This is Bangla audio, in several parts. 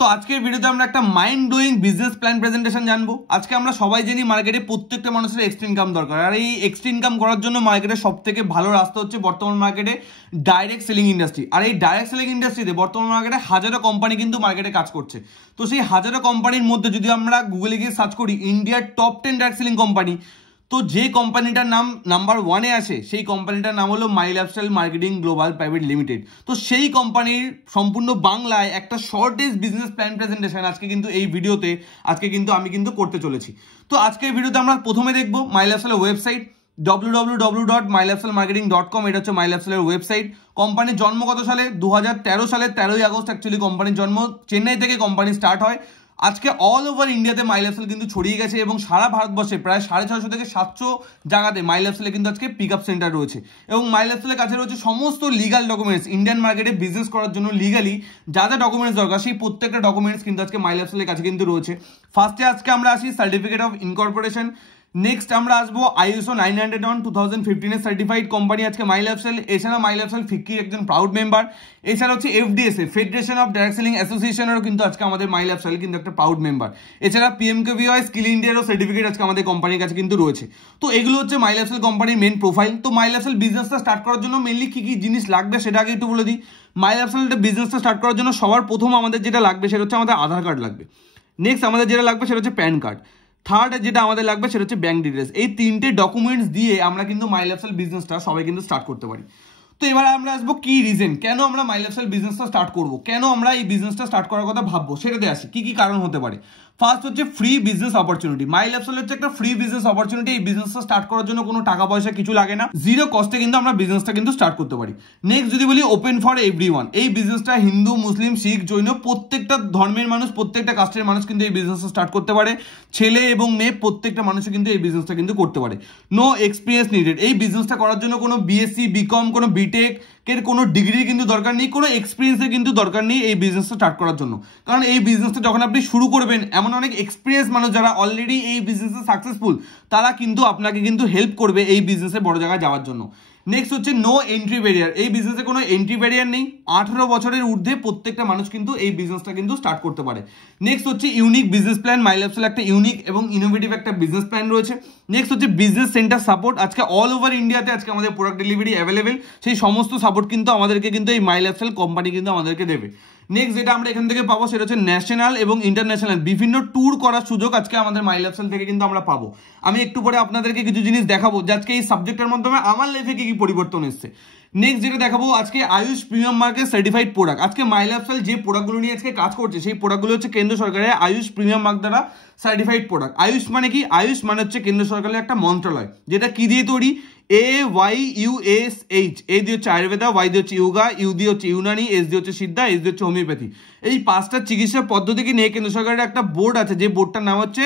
তো আজকের ভিডিওতে আমরা একটা mind blowing business plan presentation জানবো। আজকে আমরা সবাই জানি মার্কেটে প্রত্যেকটা মানুষের এক্সট্রা ইনকাম দরকার, আর এই এক্সট্রা ইনকাম করার জন্য মার্কেটে সব থেকে ভালো রাস্তা হচ্ছে বর্তমান মার্কেটে ডাইরেক্ট সেলিং ইন্ডাস্ট্রি। আর এই ডাইরেক্ট সেলিং ইন্ডাস্ট্রিতে বর্তমান মার্কেটে হাজারো কোম্পানি কিন্তু মার্কেটে কাজ করছে। তো সেই হাজারো কোম্পানির মধ্যে যদি আমরা গুগলে গিয়ে সার্চ করি ইন্ডিয়ার টপ 10 ডাইরেক্ট সেলিং কোম্পানি, তো যে কোম্পানিটার নাম নাম্বার 1-এ আসে সেই কোম্পানিটার নাম হলো মাই lifestyle marketing global private limited. তো সেই কোম্পানির সম্পূর্ণ বাংলায় একটা শর্টেজ বিজনেস প্ল্যান প্রেজেন্টেশন আজকে কিন্তু এই ভিডিওতে আমি করতে চলেছি। তো আজকের ভিডিওতে আমরা প্রথমে দেখবো মাই লাইফস্টাইলের ওয়েবসাইট www.mylifestylemarketing.com। এটা হচ্ছে মাই লাইফস্টাইলের ওয়েবসাইট। কোম্পানির জন্ম কত সালে? 2013 সালের 13ই আগস্ট অ্যাকচুয়ালি কোম্পানির জন্ম। চেন্নাই থেকে কোম্পানি স্টার্ট হয়। আজকে অল ওভার ইন্ডিয়াতে মাই লাইফস্টাইল কিন্তু ছড়িয়ে গেছে এবং সারা ভারতবর্ষে প্রায় 650 থেকে 700 জায়গাতে মাই লাইফস্টাইলে কিন্তু আজকে পিক আপ সেন্টার রয়েছে এবং মাই লাইফস্টাইলের কাছে রয়েছে সমস্ত লিগাল ডকুমেন্টস। ইন্ডিয়ান মার্কেটে বিজনেস করার জন্য লিগালি যা যা ডকুমেন্টস দরকার সেই প্রত্যেকটা ডকুমেন্টস কিন্তু আজকে মাই লাইফস্টাইলের কাছে কিন্তু রয়েছে। ফার্স্টে আজকে আমরা আসি সার্টিফিকেট অফ ইনকর্পোরেশন। নেক্সট আমরা আসবো ISO 900-2015 সার্টিফাইড কোম্পানি আজকে মাই লাইফস্টাইল। এছাড়া মাই লাইফস্টাইল ফিক্কির একজন প্রাউড মেম্বার। এছাড়া হচ্ছে FDSA federation of direct selling অ্যাসোসিয়েশনেরও কিন্তু আজকে আমাদের মাই লাইফস্টাইল কিন্তু একটা প্রাউড মেম্বার। এছাড়া PMKVY স্কিল ইন্ডিয়ারও সার্টিফিকেট আজকে আমাদের কোম্পানির কাছে কিন্তু রয়েছে। তো এগুলো হচ্ছে মাই লাইফস্টাইল কোম্পানির মেন প্রোফাইল। তো মাই লাইফস্টাইল বিজনেসটা স্টার্ট করার জন্য মেনলি কি কি জিনিস লাগবে সেটা আগে একটু বলে দিই। মাই লাইফস্টাইল বিজনেসটা স্টার্ট করার জন্য সবার প্রথম আমাদের যেটা লাগবে সেটা হচ্ছে আমাদের আধার কার্ড লাগবে। নেক্সট আমাদের যেটা লাগবে সেটা হচ্ছে প্যান কার্ড। থার্ড যেটা আমাদের লাগবে সেটা হচ্ছে ব্যাংক ডিটেলস। এই তিনটে ডকুমেন্টস দিয়ে আমরা কিন্তু মাই লাইফস্টাইল বিজনেসটা সবাই কিন্তু স্টার্ট করতে পারি। তো এবার আমরা আসবো কি রিজন, কেন আমরা মাই লাইফস্টাইল বিজনেসটা স্টার্ট করবো, কেন আমরা এই বিজনেসটা স্টার্ট করার কথা ভাববো সেটাতে আসি। কি কি কারণ হতে পারে? ফার্স্ট হচ্ছে ফ্রি বিজনেস অপরচুনিটি। মাই লাইফস্টাইল হচ্ছে একটা ফ্রি বিজনেস অপরচুনিটি। এই বিজনেসটা স্টার্ট করার জন্য কোনো টাকা পয়সা কিছু লাগে না, জিরো কস্টে কিন্তু আমরা বিজনেসটা কিন্তু স্টার্ট করতে পারি। নেক্সট যদি বলি ওপেন ফর এভরিওয়ান। এই বিজনেসটা হিন্দু, মুসলিম, শিখ, জৈন প্রত্যেকটা ধর্মের মানুষ, প্রত্যেকটা কাস্টের মানুষ কিন্তু এই বিজনেসটা স্টার্ট করতে পারে। ছেলে এবং মেয়ে প্রত্যেকটা মানুষ কিন্তু এই বিজনেসটা কিন্তু করতে পারে। No experience needed. এই বিজনেসটা করার জন্য কোনো BSc BCom কোনো BTech এর কোনো ডিগ্রি কিন্তু দরকার নেই, কোনো এক্সপিরিয়েন্সের কিন্তু দরকার নেই এই বিজনেসটা স্টার্ট করার জন্য। কারণ এই বিজনেসটা যখন আপনি শুরু করবেন এমন অনেক এক্সপিরিয়েন্স মানুষ যারা অলরেডি এই বিজনেসে সাকসেসফুল তারা কিন্তু আপনাকে কিন্তু হেল্প করবে এই বিজনেসে বড় জায়গায় যাওয়ার জন্য। নেক্সট হচ্ছে নো এন্ট্রি ব্যারিয়ার। এই বিজনেসে কোনো এন্ট্রি ব্যারিয়ার নেই। 18 বছরের ঊর্ধ্বে প্রত্যেকটা মানুষ কিন্তু এই বিজনেসটা কিন্তু স্টার্ট করতে পারে। নেক্সট হচ্ছে ইউনিক বিজনেস প্ল্যান। মাই লাইফস্টাইল একটা ইউনিক এবং ইনোভেটিভ একটা বিজনেস প্ল্যান রয়েছে। নেক্সট হচ্ছে বিজনেস সেন্টার সাপোর্ট। আজকে অল ওভার ইন্ডিয়াতে আজকে আমাদের প্রোডাক্ট ডেলিভারি অ্যাভেলেবেল, সেই সমস্ত সাপোর্ট কিন্তু আমাদেরকে কিন্তু এই মাই লাইফস্টাইল কোম্পানি কিন্তু আমাদেরকে দেবে। নেক্সট যেটা আমরা এখান থেকে পাবো সেটা হচ্ছে ন্যাশনাল এবং ইন্টারন্যাশনাল বিভিন্ন ট্যুর করার সুযোগ আজকে আমাদের মাই লাইফস্টাইল থেকে কিন্তু আমরা পাবো। আমি একটু পরে আপনাদেরকে কিছু জিনিস দেখাবো যে আজকে এই সাবজেক্টের মাধ্যমে আমার লাইফে কি কি পরিবর্তন এসেছে। নেক্সট যেটা দেখাবো আজকে Ayush premium market certified product. আজকে মাই লাইফস্টাইল যে প্রোডাক্টগুলো নিয়ে আজকে কাজ করছে সেই প্রোডাক্টগুলো হচ্ছে কেন্দ্র সরকারের আয়ুষ প্রিমিয়াম মার্ক দ্বারা সার্টিফাইড প্রোডাক্ট। আয়ুষ মানে কি? আয়ুষ মানে হচ্ছে কেন্দ্র সরকারের একটা মন্ত্রণালয় যেটা কি দিয়ে তৈরি? AYUSH। A দিয়ে হচ্ছে আয়ুর্বেদা, Y দিয়ে হচ্ছে ইয়োগা, ইউ দিয়ে হচ্ছে ইউনানি, S দিয়ে হচ্ছে সিদ্ধা, S দিয়ে হচ্ছে হোমিওপ্যাথি। এই 5টা চিকিৎসা পদ্ধতিকে নিয়ে কেন্দ্র সরকারের একটা বোর্ড আছে যে বোর্ডটার নাম হচ্ছে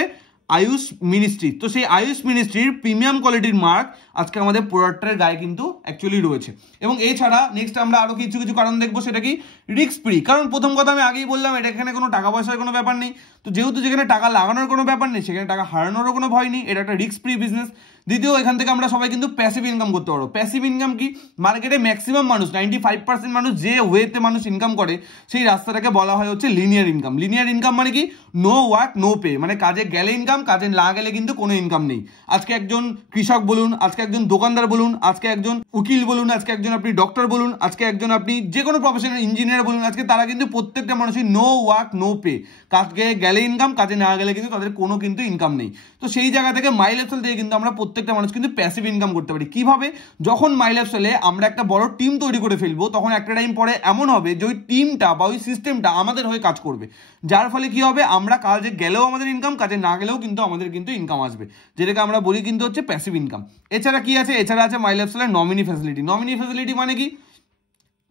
আয়ুষ মিনিস্ট্রি। তো সেই আয়ুষ মিনিস্ট্রির প্রিমিয়াম কোয়ালিটির মার্ক আজকে আমাদের প্রোডাক্টের গায়ে কিন্তু অ্যাকচুয়ালি রয়েছে। এবং এছাড়া নেক্সট আমরা আরো কিছু কিছু কারণ দেখবো, সেটা কি? Risk free. কারণ প্রথম কথা আমি আগেই বললাম এটা এখানে কোনো টাকা পয়সার কোনো ব্যাপার নেই। তো যেহেতু যেখানে টাকা লাগানোর কোনো ব্যাপার নেই সেখানে টাকা হারানোরও কোনো ভয় নেই, এটা একটা রিস্ক ফ্রি বিজনেস। দ্বিতীয়, এখান থেকে আমরা সবাই কিন্তু প্যাসিভ ইনকাম করতে পারবো। প্যাসিভ ইনকাম কি? মার্কেটে ম্যাক্সিমাম মানুষ 95% মানুষ যে ওয়েতে মানুষ ইনকাম করে সেই রাস্তাটাকে বলা হয় হচ্ছে লিনিয়ার ইনকাম। লিনিয়ার ইনকাম মানে কি? নো ওয়ার্ক নো পে, মানে কাজে গেলে ইনকাম, কাজে না গেলে কিন্তু কোনো ইনকাম নেই। আজকে একজন কৃষক বলুন, আজকে একজন দোকানদার বলুন, আজকে একজন উকিল বলুন, আজকে একজন আপনি ডক্টর বলুন, আজকে একজন আপনি যে কোনো প্রফেশনাল ইঞ্জিনিয়ার বলুন, আজকে তারা কিন্তু প্রত্যেকটা মানুষই নো ওয়ার্ক নো পে, কাজে গেলে ইনকাম, কাজে না গেলে কিন্তু তাদের কোনো কিন্তু ইনকাম নেই। তো সেই জায়গা থেকে মাই লাইফস্টাইল থেকে কিন্তু আমরা প্রত্যেকটা মানুষ কিন্তু প্যাসিভ ইনকাম করতে পারি। কিভাবে? যখন মাই লাইফস্টাইলে আমরা একটা বড় টিম তৈরি করে ফেলবো তখন একটা টাইম পরে এমন হবে যে ওই টিমটা বা ওই সিস্টেমটা আমাদের হয়ে কাজ করবে, যার ফলে কি হবে? আমরা কাজে গেলেও আমাদের ইনকাম, কাজে না গেলেও কিন্তু আমাদের কিন্তু ইনকাম আসবে, যেটাকে আমরা বলি কিন্তু হচ্ছে প্যাসিভ ইনকাম। এছাড়া কি আছে? এছাড়া আছে মাই লাইফস্টাইলের নমিনি ফ্যাসিলিটি। নমিনি ফ্যাসিলিটি মানে কি?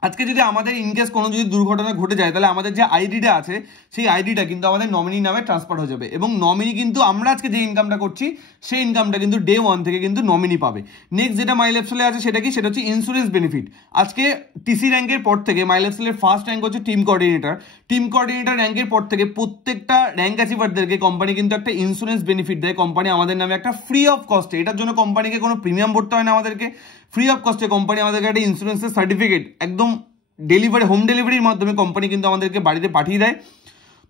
আজকে যদি আমাদের ইনকেস কোনো যদি দুর্ঘটনা ঘটে যায় তাহলে আমাদের যে আইডিটা আছে সেই আইডিটা কিন্তু আমাদের নমিনি নামে ট্রান্সফার হয়ে যাবে এবং নমিনি কিন্তু আমরা আজকে যে ইনকামটা করছি সেই ইনকামটা কিন্তু ডে 1 থেকে কিন্তু নমিনি পাবে। নেক্সট যেটা মাই লাইফস্টাইলে আছে সেটা কি? সেটা হচ্ছে ইন্স্যুরেন্স বেনিফিট। আজকে টিসি র্যাঙ্কের পর থেকে মাই লাইফস্টাইলের ফার্স্ট র্যাঙ্ক হচ্ছে টিম কোঅর্ডিনেটর। টিম কোঅর্ডিনেটর র্যাঙ্কের পর থেকে প্রত্যেকটা র্যাঙ্ক অ্যাচিভারদেরকে কোম্পানি কিন্তু একটা ইন্স্যুরেন্স বেনিফিট দেয় কোম্পানি আমাদের নামে একটা ফ্রি অফ কস্টে। এটার জন্য কোম্পানিকে কোনো প্রিমিয়াম ভরতে হয় না, আমাদেরকে ফ্রি অফ কস্টে কোম্পানি আমাদেরকে একটা ইন্স্যুরেন্সের সার্টিফিকেট একদম ডেলিভারি হোম ডেলিভারির মাধ্যমে কোম্পানি কিন্তু আমাদেরকে বাড়িতে পাঠিয়ে দেয়।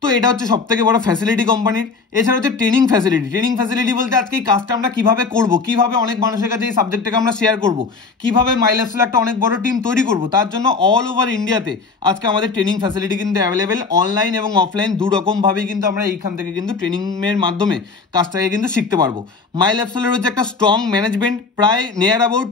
তো এটা হচ্ছে সব থেকে বড় ফ্যাসিলিটি কোম্পানির। এছাড়া হচ্ছে ট্রেনিং ফ্যাসিলিটি বলতে আজকে এই কাজটা আমরা কিভাবে করব, কিভাবে অনেক মানুষের কাছে এই সাবজেক্টটাকে আমরা শেয়ার করব, কিভাবে মাই লাইফস্টাইল একটা অনেক বড় টিম তৈরি করব, তার জন্য অল ওভার ইন্ডিয়াতে আজকে আমাদের ট্রেনিং ফ্যাসিলিটি কিন্তু অ্যাভেলেবেল। অনলাইন এবং অফলাইন দুরকমভাবেই কিন্তু আমরা এইখান থেকে কিন্তু ট্রেনিংয়ের মাধ্যমে কাজটাকে কিন্তু শিখতে পারবো। মাই লাইফস্টাইলের হচ্ছে একটা স্ট্রং ম্যানেজমেন্ট, প্রায় নিয়ার অ্যাবাউট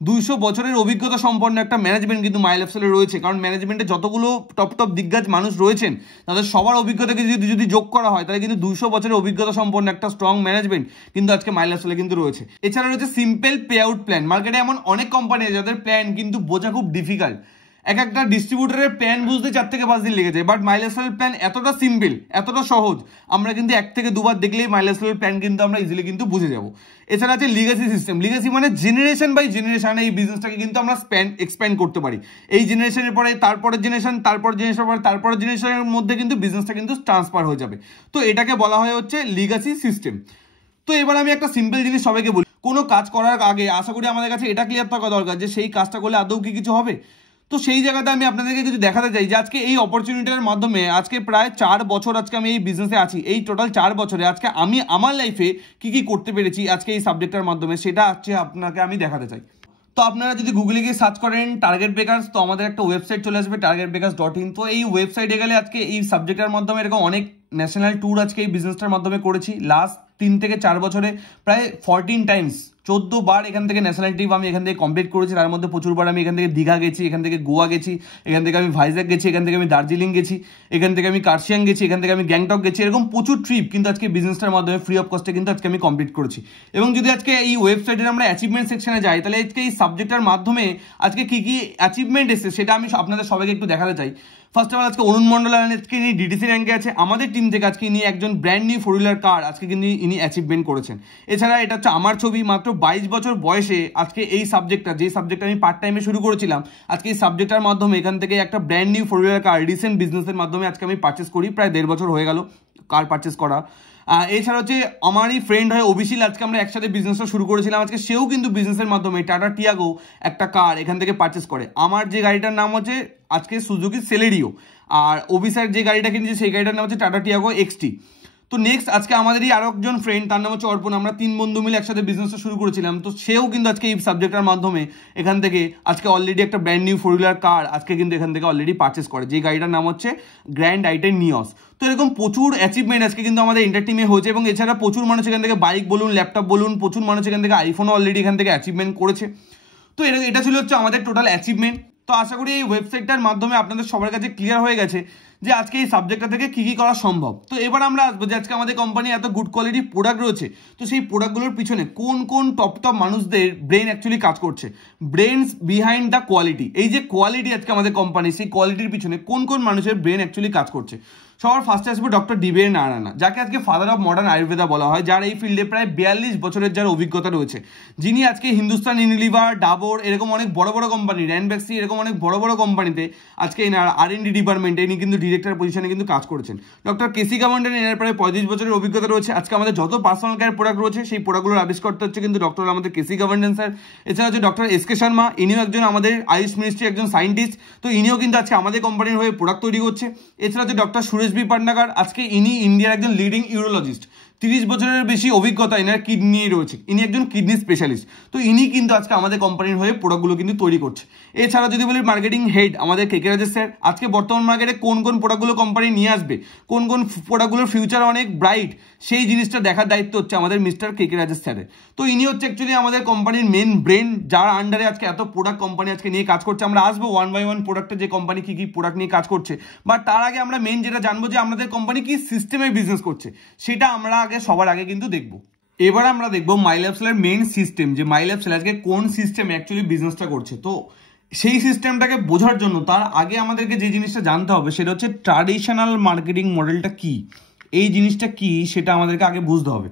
200 বছরের অভিজ্ঞতা সম্পন্ন একটা ম্যানেজমেন্ট কিন্তু মাই লাইফস্টাইলে রয়েছে। কারণ ম্যানেজমেন্টে যতগুলো টপ দিগ্গজ মানুষ রয়েছেন তাদের সবার অভিজ্ঞতাকে যদি যোগ করা হয় তাহলে কিন্তু 200 বছরের অভিজ্ঞতা সম্পন্ন একটা স্ট্রং ম্যানেজমেন্ট কিন্তু আজকে মাই লাইফস্টাইলে কিন্তু রয়েছে। এছাড়া রয়েছে সিম্পল পে আউট প্ল্যান। মার্কেটে এমন অনেক কোম্পানি আছে যাদের প্ল্যান কিন্তু বোঝা খুব ডিফিকাল্ট, একটা ডিস্ট্রিবিউটরের প্ল্যান বুঝতে 4 থেকে 5 দিন লেগে যায়, বাট মাই লাইফস্টাইল প্ল্যান এতটা সিম্পল, এতটা সহজ, আমরা কিন্তু 1 থেকে 2 বার দেখলেই মাই লাইফস্টাইল প্ল্যান কিন্তু আমরা ইজিলি কিন্তু বুঝে যাবো। এছাড়া আছে লিগাসি সিস্টেম। লিগাসি মানে জেনারেশন বাই জেনারেশন এই বিজনেসটাকে কিন্তু আমরা এক্সপ্যান্ড করতে পারি। এই জেনারেশনের পরে তারপরের জেনারেশন, তারপরের জেনারেশনের মধ্যে কিন্তু বিজনেসটা কিন্তু ট্রান্সফার হয়ে যাবে। তো এটাকে বলা হয় হচ্ছে লিগাসি সিস্টেম। তো এবার আমি একটা সিম্পল জিনিস সবাইকে বলি, কোনো কাজ করার আগে আশা করি আমাদের কাছে এটা ক্লিয়ার থাকা দরকার যে সেই কাজটা করলে আদৌ কি কিছু হবে। তো সেই জায়গাতে আমি আপনাদেরকে কিছু দেখাতে চাই যে আজকে এই অপরচুনিটির মাধ্যমে আজকে প্রায় 4 বছর আজকে আমি এই বিজনেসে আছি। এই টোটাল 4 বছরে আজকে আমি আমার লাইফে কি করতে পেরেছি আজকে এই সাবজেক্টের মাধ্যমে, সেটা আজকে আপনাকে আমি দেখাতে চাই। তো আপনারা যদি গুগলে গিয়ে সার্চ করেন টার্গেট বেকার্স, তো আমাদের একটা ওয়েবসাইট চলে আসবে targetbakers.in। তো এই ওয়েবসাইটে গেলে আজকে এই সাবজেক্টের মাধ্যমে এরকম অনেক ন্যাশনাল ট্যুর আজকে এই বিজনেসটার মাধ্যমে করেছি। লাস্ট 3 থেকে 4 বছরে প্রায় 14 টাইমস 14 বার এখান থেকে ন্যাশনাল ট্রিপ আমি এখান থেকে কমপ্লিট করেছি। তার মধ্যে প্রচুরবার আমি এখান থেকে দীঘা গেছি, এখান থেকে গোয়া গেছি, এখান থেকে আমি ভাইজ্যাক গেছি, এখান থেকে আমি দার্জিলিং গেছি, এখান থেকে আমি কার্শিয়াং গেছি, এখান থেকে আমি গ্যাংটক গেছি। এরকম প্রচুর ট্রিপ কিন্তু আজকে বিজনেসটার মাধ্যমে ফ্রি অফ কস্টে কিন্তু আজকে আমি কমপ্লিট করেছি। এবং যদি আজকে এই ওয়েবসাইটের আমরা অ্যাচিভমেন্ট সেকশনে যাই তাহলে আজকে এই সাবজেক্টের মাধ্যমে আজকে কি অ্যাচিভমেন্ট এসেছে সেটা আমি আপনাদের সবাইকে একটু দেখাতে চাই। ফার্স্ট অফ অল আজকে অরুণ মন্ডল আজকে ইনি ডিটিসি র্যাঙ্কে আছে। আমাদের টিম থেকে আজকে ইনি একজন ব্র্যান্ড নিউ 4-wheeler কার আজকে কিন্তু ইনি অ্যাচিভমেন্ট করেছেন। এছাড়া এটা হচ্ছে আমার ছবি, মাত্র 22 বছর বয়সে আজকে এই সাবজেক্টটা, যে সাবজেক্টটা আমি পার্ট টাইমে শুরু করেছিলাম, আজকে এই সাবজেক্টটার মাধ্যমে এখান থেকে একটা ব্র্যান্ড নিউ 4-wheeler কার রিসেন্ট বিজনেসের মাধ্যমে আজকে আমি পারচেস করি। প্রায় 1.5 বছর হয়ে গেল কার পারচেস করা। এছাড়া হচ্ছে আমারই ফ্রেন্ড হয় অভিশীল, আজকে আমরা একসাথে বিজনেসটা শুরু করেছিলাম। আজকে সেও কিন্তু বিজনেসের মাধ্যমে টাটা টিয়াগো একটা কার এখান থেকে পারচেস করে। আমার যে গাড়িটার নাম হচ্ছে আজকে সুজুকি সেলেরিও, আর অভিষেক যে গাড়িটা কিনেছে সেই গাড়িটার নাম হচ্ছে টাটা টিয়াগো এক্সটি। তো নেক্সট আজকে আমাদেরই আরো একজন ফ্রেন্ড, তার নাম হচ্ছে অর্পণ। আমরা 3 বন্ধু মিলে একসাথে বিজনেসটা শুরু করেছিলাম। তো সেও কিন্তু আজকে এই সাবজেক্টের মাধ্যমে এখান থেকে আজকে অলরেডি একটা ব্র্যান্ড নিউ 4-wheeler কার আজকে কিন্তু এখান থেকে অলরেডি পারচেস করে, যে গাড়িটার নাম হচ্ছে গ্র্যান্ড আইটেন নিয়স। তো এরকম প্রচুর অ্যাচিভমেন্ট আজকে কিন্তু আমাদের ইন্টার টিমে হয়েছে। এবং এছাড়া প্রচুর মানুষ এখান থেকে বাইক বলুন, ল্যাপটপ বলুন, প্রচুর মানুষ এখান থেকে আইফোনও অলরেডি এখান থেকে অ্যাচিভমেন্ট করেছে। তো এটা ছিল হচ্ছে আমাদের টোটাল অ্যাচিভমেন্ট। তো আশা করি এই ওয়েবসাইটটার মাধ্যমে আপনাদের সবার কাছে ক্লিয়ার হয়ে গেছে যে আজকে এই সাবজেক্টটা থেকে কি করা সম্ভব। তো এবার আমরা আসবো যে আজকে আমাদের কোম্পানি এত গুড কোয়ালিটির প্রোডাক্ট রয়েছে, তো সেই প্রোডাক্টগুলোর পিছনে কোন কোন টপ মানুষদের ব্রেন অ্যাকচুয়ালি কাজ করছে, ব্রেনস বিহাইন্ড দ্য কোয়ালিটি। এই যে কোয়ালিটি আজকে আমাদের কোম্পানি, সেই কোয়ালিটির পিছনে কোন কোন মানুষের ব্রেন অ্যাকচুয়ালি কাজ করছে। সবার ফার্স্টে আসবে ডক্টর ডিবের নারায়ণা, যাকে আজকে ফাদার অফ মডার্ন আয়ুর্বেদা বলা হয়, যার এই ফিল্ডে প্রায় 42 বছরের যার অভিজ্ঞতা রয়েছে, যিনি আজকে হিন্দুস্তান ইউনিলিভার, ডাবর এরকম অনেক বড় বড় কোম্পানি, র্যানব্যাক্সি এরকম অনেক বড় বড় কোম্পানিতে আজকে এনার R&D ডিপার্টমেন্টে ইনি কিন্তু ডিরেক্টর পজিশনে কিন্তু কাজ করেছেন। ডক্টর কেসি গাভান্ডেন এনার প্রায় 35 বছরের অভিজ্ঞতা রয়েছে। আজকে আমাদের যত পার্সোনাল কেয়ার প্রোডাক্ট রয়েছে সেই প্রোডাক্টগুলোর আবিষ্কর্তা হচ্ছে কিন্তু ডক্টর আমাদের কেসি গাভান্ডেন স্যার। এছাড়া হচ্ছে ডক্টর এসকে শর্মা, ইনিও একজন আমাদের আয়ুষ মিনিস্ট্রি একজন সায়েন্টিস্ট, তো ইনিও কিন্তু আজকে আমাদের কোম্পানির হয়ে প্রোডাক্ট তৈরি করছে। এছাড়া হচ্ছে ডক্টর সুরেশ বি পাটনাগার, আজকে ইনি ইন্ডিয়ার একজন লিডিং ইউরোলজিস্ট, 30 বছরের বেশি অভিজ্ঞতা এনার কিডনি রয়েছে, ইনি একজন কিডনি স্পেশালিস্ট। তো ইনি কিন্তু আজকে আমাদের কোম্পানির হয়ে প্রোডাক্টগুলো কিন্তু তৈরি করছে। এছাড়া যদি বলি মার্কেটিং হেড আমাদের কেকে রাজেশ স্যার, আজকে বর্তমান মার্কেটে কোন কোন প্রোডাক্টগুলো কোম্পানি নিয়ে আসবে, কোন কোন প্রোডাক্টগুলোর ফিউচার অনেক ব্রাইট, সেই জিনিসটা দেখার দায়িত্ব হচ্ছে আমাদের মিস্টার কেকে রাজেশ স্যারের। তো ইনি হচ্ছে অ্যাকচুয়ালি আমাদের কোম্পানির মেন ব্রেন, যার আন্ডারে আজকে এত প্রোডাক্ট কোম্পানি আজকে নিয়ে কাজ করছে। আমরা আসবো 1 by 1 প্রোডাক্টে যে কোম্পানি কি প্রোডাক্ট নিয়ে কাজ করছে, বাট তার আগে আমরা মেন যেটা জানবো যে আমাদের কোম্পানি কি সিস্টেমে বিজনেস করছে, সেটা আমরা সবার আগে কিন্তু দেখবো। এবার আমরা দেখবো মাই লাইফস্টাইলের মেইন সিস্টেম, যে মাই লাইফস্টাইল আজকে কোন সিস্টেমে অ্যাকচুয়ালি বিজনেসটা করছে। তো সেই সিস্টেমটাকে বোঝার জন্য তার আগে আমাদেরকে যে জিনিসটা জানতে হবে সেটা হচ্ছে ট্র্যাডিশনাল মার্কেটিং মডেলটা কি, এই জিনিসটা কি সেটা আমাদেরকে আগে বুঝতে হবে।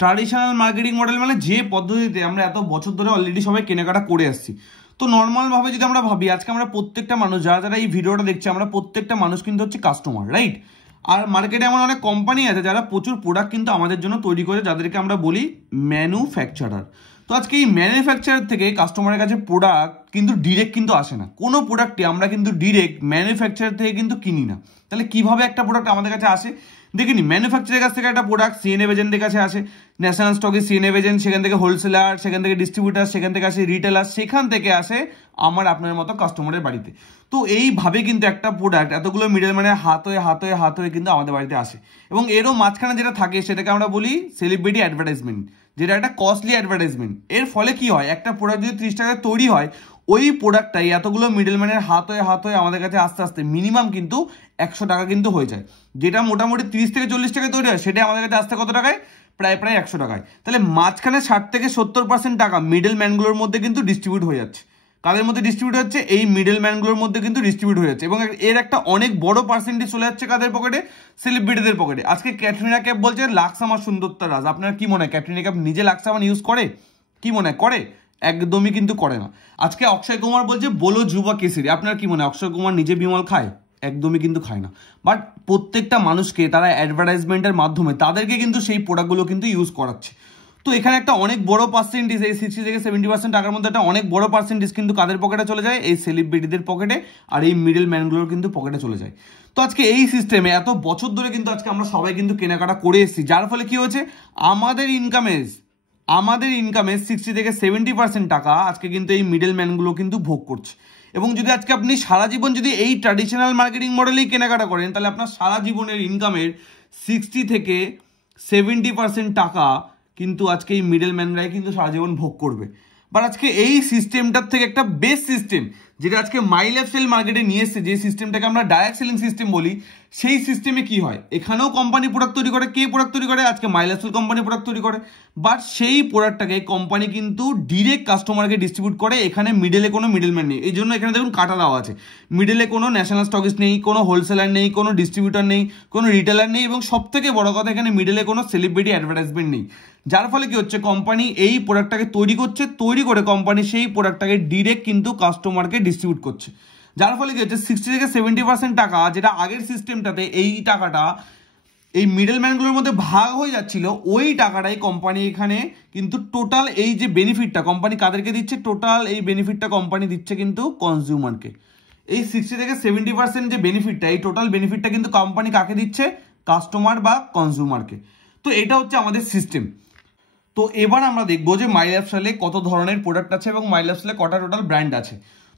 ট্র্যাডিশনাল মার্কেটিং মডেল মানে যে পদ্ধতিতে আমরা এত বছর ধরে অলরেডি সবাই কেনাকাটা করে আসছি। তো নর্মালভাবে যদি আমরা ভাবি, আজকে আমরা প্রত্যেকটা মানুষ যারা এই ভিডিওটা দেখছে, আমরা প্রত্যেকটা মানুষ কিন্তু হচ্ছে কাস্টমার, রাইট? আর মার্কেটে এমন অনেক কোম্পানি আছে যারা প্রচুর প্রোডাক্ট কিন্তু আমাদের জন্য তৈরি করে, যাদেরকে আমরা বলি ম্যানুফ্যাকচারার। তো আজকে এই ম্যানুফ্যাকচারার থেকে কাস্টমারের কাছে প্রোডাক্ট কিন্তু ডিরেক্ট কিন্তু আসে না, কোনো প্রোডাক্টে আমরা কিন্তু ডিরেক্ট ম্যানুফ্যাকচারার থেকে কিন্তু কিনি না। তাহলে কিভাবে একটা প্রোডাক্ট আমাদের কাছে আসে দেখিনি, ম্যানুফ্যাকচারের কাছ থেকে একটা প্রোডাক্ট সিএনএফ এজেন্টের কাছে আসে, ন্যাশনাল স্টকে সিএনএফ এজেন্ট, সেখান থেকে হোলসেলার, সেখান থেকে ডিস্ট্রিবিউটার, সেখান থেকে আসে রিটেলার, সেখান থেকে আসে আমার আপনার মতো কাস্টমারের বাড়িতে। তো এইভাবে কিন্তু একটা প্রোডাক্ট এতগুলো মিডলম্যানের হাত হয়ে কিন্তু আমাদের বাড়িতে আসে। এবং এরও মাঝখানে যেটা থাকে সেটাকে আমরা বলি সেলিব্রিটি অ্যাডভার্টাইজমেন্ট, যেটা একটা কস্টলি অ্যাডভার্টাইজমেন্ট। এর ফলে কি হয়, একটা প্রোডাক্ট যদি 30 টাকায় তৈরি হয়, ওই প্রোডাক্টটাই এতগুলো মিডলম্যানের হাত হয়ে আমাদের কাছে আস্তে আস্তে মিনিমাম কিন্তু 100 টাকা কিন্তু হয়ে যায়। যেটা মোটামুটি 30 থেকে 40 টাকায় তৈরি হয়, সেটা আমাদের কাছে আসতে কত টাকায়, প্রায় 100 টাকায়। তাহলে মাঝখানে 60 থেকে 70% টাকা মিডল ম্যানগুলোর মধ্যে কিন্তু ডিস্ট্রিবিউট হয়ে যাচ্ছে। কাদের মধ্যে ডিস্ট্রিবিউট হচ্ছে, এই মিডল ম্যানগুলোর মধ্যে কিন্তু ডিস্ট্রিবিউট হয়ে যাচ্ছে। এবং এর একটা অনেক বড় পার্সেন্টেজ চলে যাচ্ছে কাদের পকেটে, সেলিব্রিটিদের পকেটে। আজকে ক্যাটরিনা কাইফ বলছে লাক্স আমার সুন্দরতা রাজ। আপনার কি মনে হয় ক্যাটরিনা কাইফ নিজে লাক্স সাবান ইউজ করে? কি মনে হয় করে? একদমই কিন্তু করে না। আজকে অক্ষয় কুমার বলছে বলো যুবা কেসরি। আপনার কি মনে হয় অক্ষয় কুমার নিজে বিমল খায়? একদমই কিন্তু খায় না। বাট প্রত্যেকটা মানুষকে তারা অ্যাডভার্টাইজমেন্টের মাধ্যমে তাদেরকে কিন্তু সেই প্রোডাক্টগুলো কিন্তু ইউজ করাচ্ছে। তো এখানে একটা অনেক বড় পার্সেন্টেজ, এই 60 থেকে 70% টাকার মধ্যে একটা অনেক বড় পার্সেন্টেজ কিন্তু কাদের পকেটে চলে যায়, এই সেলিব্রিটিদের পকেটে, আর এই মিডল ম্যানগুলোর কিন্তু পকেটে চলে যায়। তো আজকে এই সিস্টেমে এত বছর ধরে কিন্তু আজকে আমরা সবাই কিন্তু কেনাকাটা করে এসেছি, যার ফলে কি হয়েছে, আমাদের ইনকামে 60 থেকে 70% টাকা আজকে কিন্তু এই মিডল ম্যানগুলো কিন্তু ভোগ করছে। এবং যদি আজকে আপনি সারা জীবন যদি এই ট্র্যাডিশনাল মার্কেটিং মডেলেই কেনাকাটা করেন, তাহলে আপনার সারা জীবনের ইনকামের 60 থেকে 70% টাকা কিন্তু আজকে এই মিডল ম্যানরাই কিন্তু সারা জীবন ভোগ করবে। বাট আজকে এই সিস্টেমটার থেকে একটা বেস্ট সিস্টেম, যেটা আজকে মাই লাইফস্টাইল মার্কেটে নিয়ে এসছে, যে সিস্টেমটাকে আমরা ডাইরেক্ট সেলিং সিস্টেম বলি, সেই সিস্টেমে কি হয়, এখানেও কোম্পানি প্রোডাক্ট তৈরি করে। কে প্রোডাক্ট তৈরি করে? আজকে মাই লাইফস্টাইল কোম্পানি প্রোডাক্ট তৈরি করে। বাট সেই প্রোডাক্টটাকে কোম্পানি কিন্তু ডিরেক্ট কাস্টমারকে ডিস্ট্রিবিউট করে। এখানে মিডলে কোনো মিডলম্যান নেই। এই জন্য এখানে দেখুন কাটা দেওয়া আছে, মিডলে কোনো ন্যাশনাল স্টকিস্ট নেই, কোনো হোলসেলার নেই, কোনো ডিস্ট্রিবিউটার নেই, কোনো রিটেলার নেই, এবং সব থেকে বড় কথা এখানে মিডলে কোনো সেলিব্রিটি অ্যাডভার্টাইজমেন্ট নেই। যার ফলে কি হচ্ছে, কোম্পানি এই প্রোডাক্টটাকে তৈরি করে কোম্পানি সেই প্রোডাক্টটাকে ডিরেক্ট কিন্তু কাস্টমারকে ডিস্ট্রিবিউট করছে। যার ফলে কি হচ্ছে, 60 থেকে 70% টাকা, যেটা আগের সিস্টেমটাতে এই টাকাটা এই মিডল ম্যানগুলোর মধ্যে ভাগ হয়ে যাচ্ছিল, ওই টাকাটাই কোম্পানি এখানে কিন্তু টোটাল এই যে বেনিফিটটা কোম্পানি কাদেরকে দিচ্ছে, টোটাল এই বেনিফিটটা কোম্পানি দিচ্ছে কিন্তু কনজিউমারকে। এই 60 থেকে 70% যে বেনিফিটটা, এই টোটাল বেনিফিটটা কিন্তু কোম্পানি কাকে দিচ্ছে, কাস্টমার বা কনজিউমারকে। তো এটা হচ্ছে আমাদের সিস্টেম। তো এবার আমরা দেখবো যে মাই লাইফস্টাইলে কত ধরনের প্রোডাক্ট আছে এবং মাই লাইফস্টাইলে কটা টোটাল ব্র্যান্ড আছে।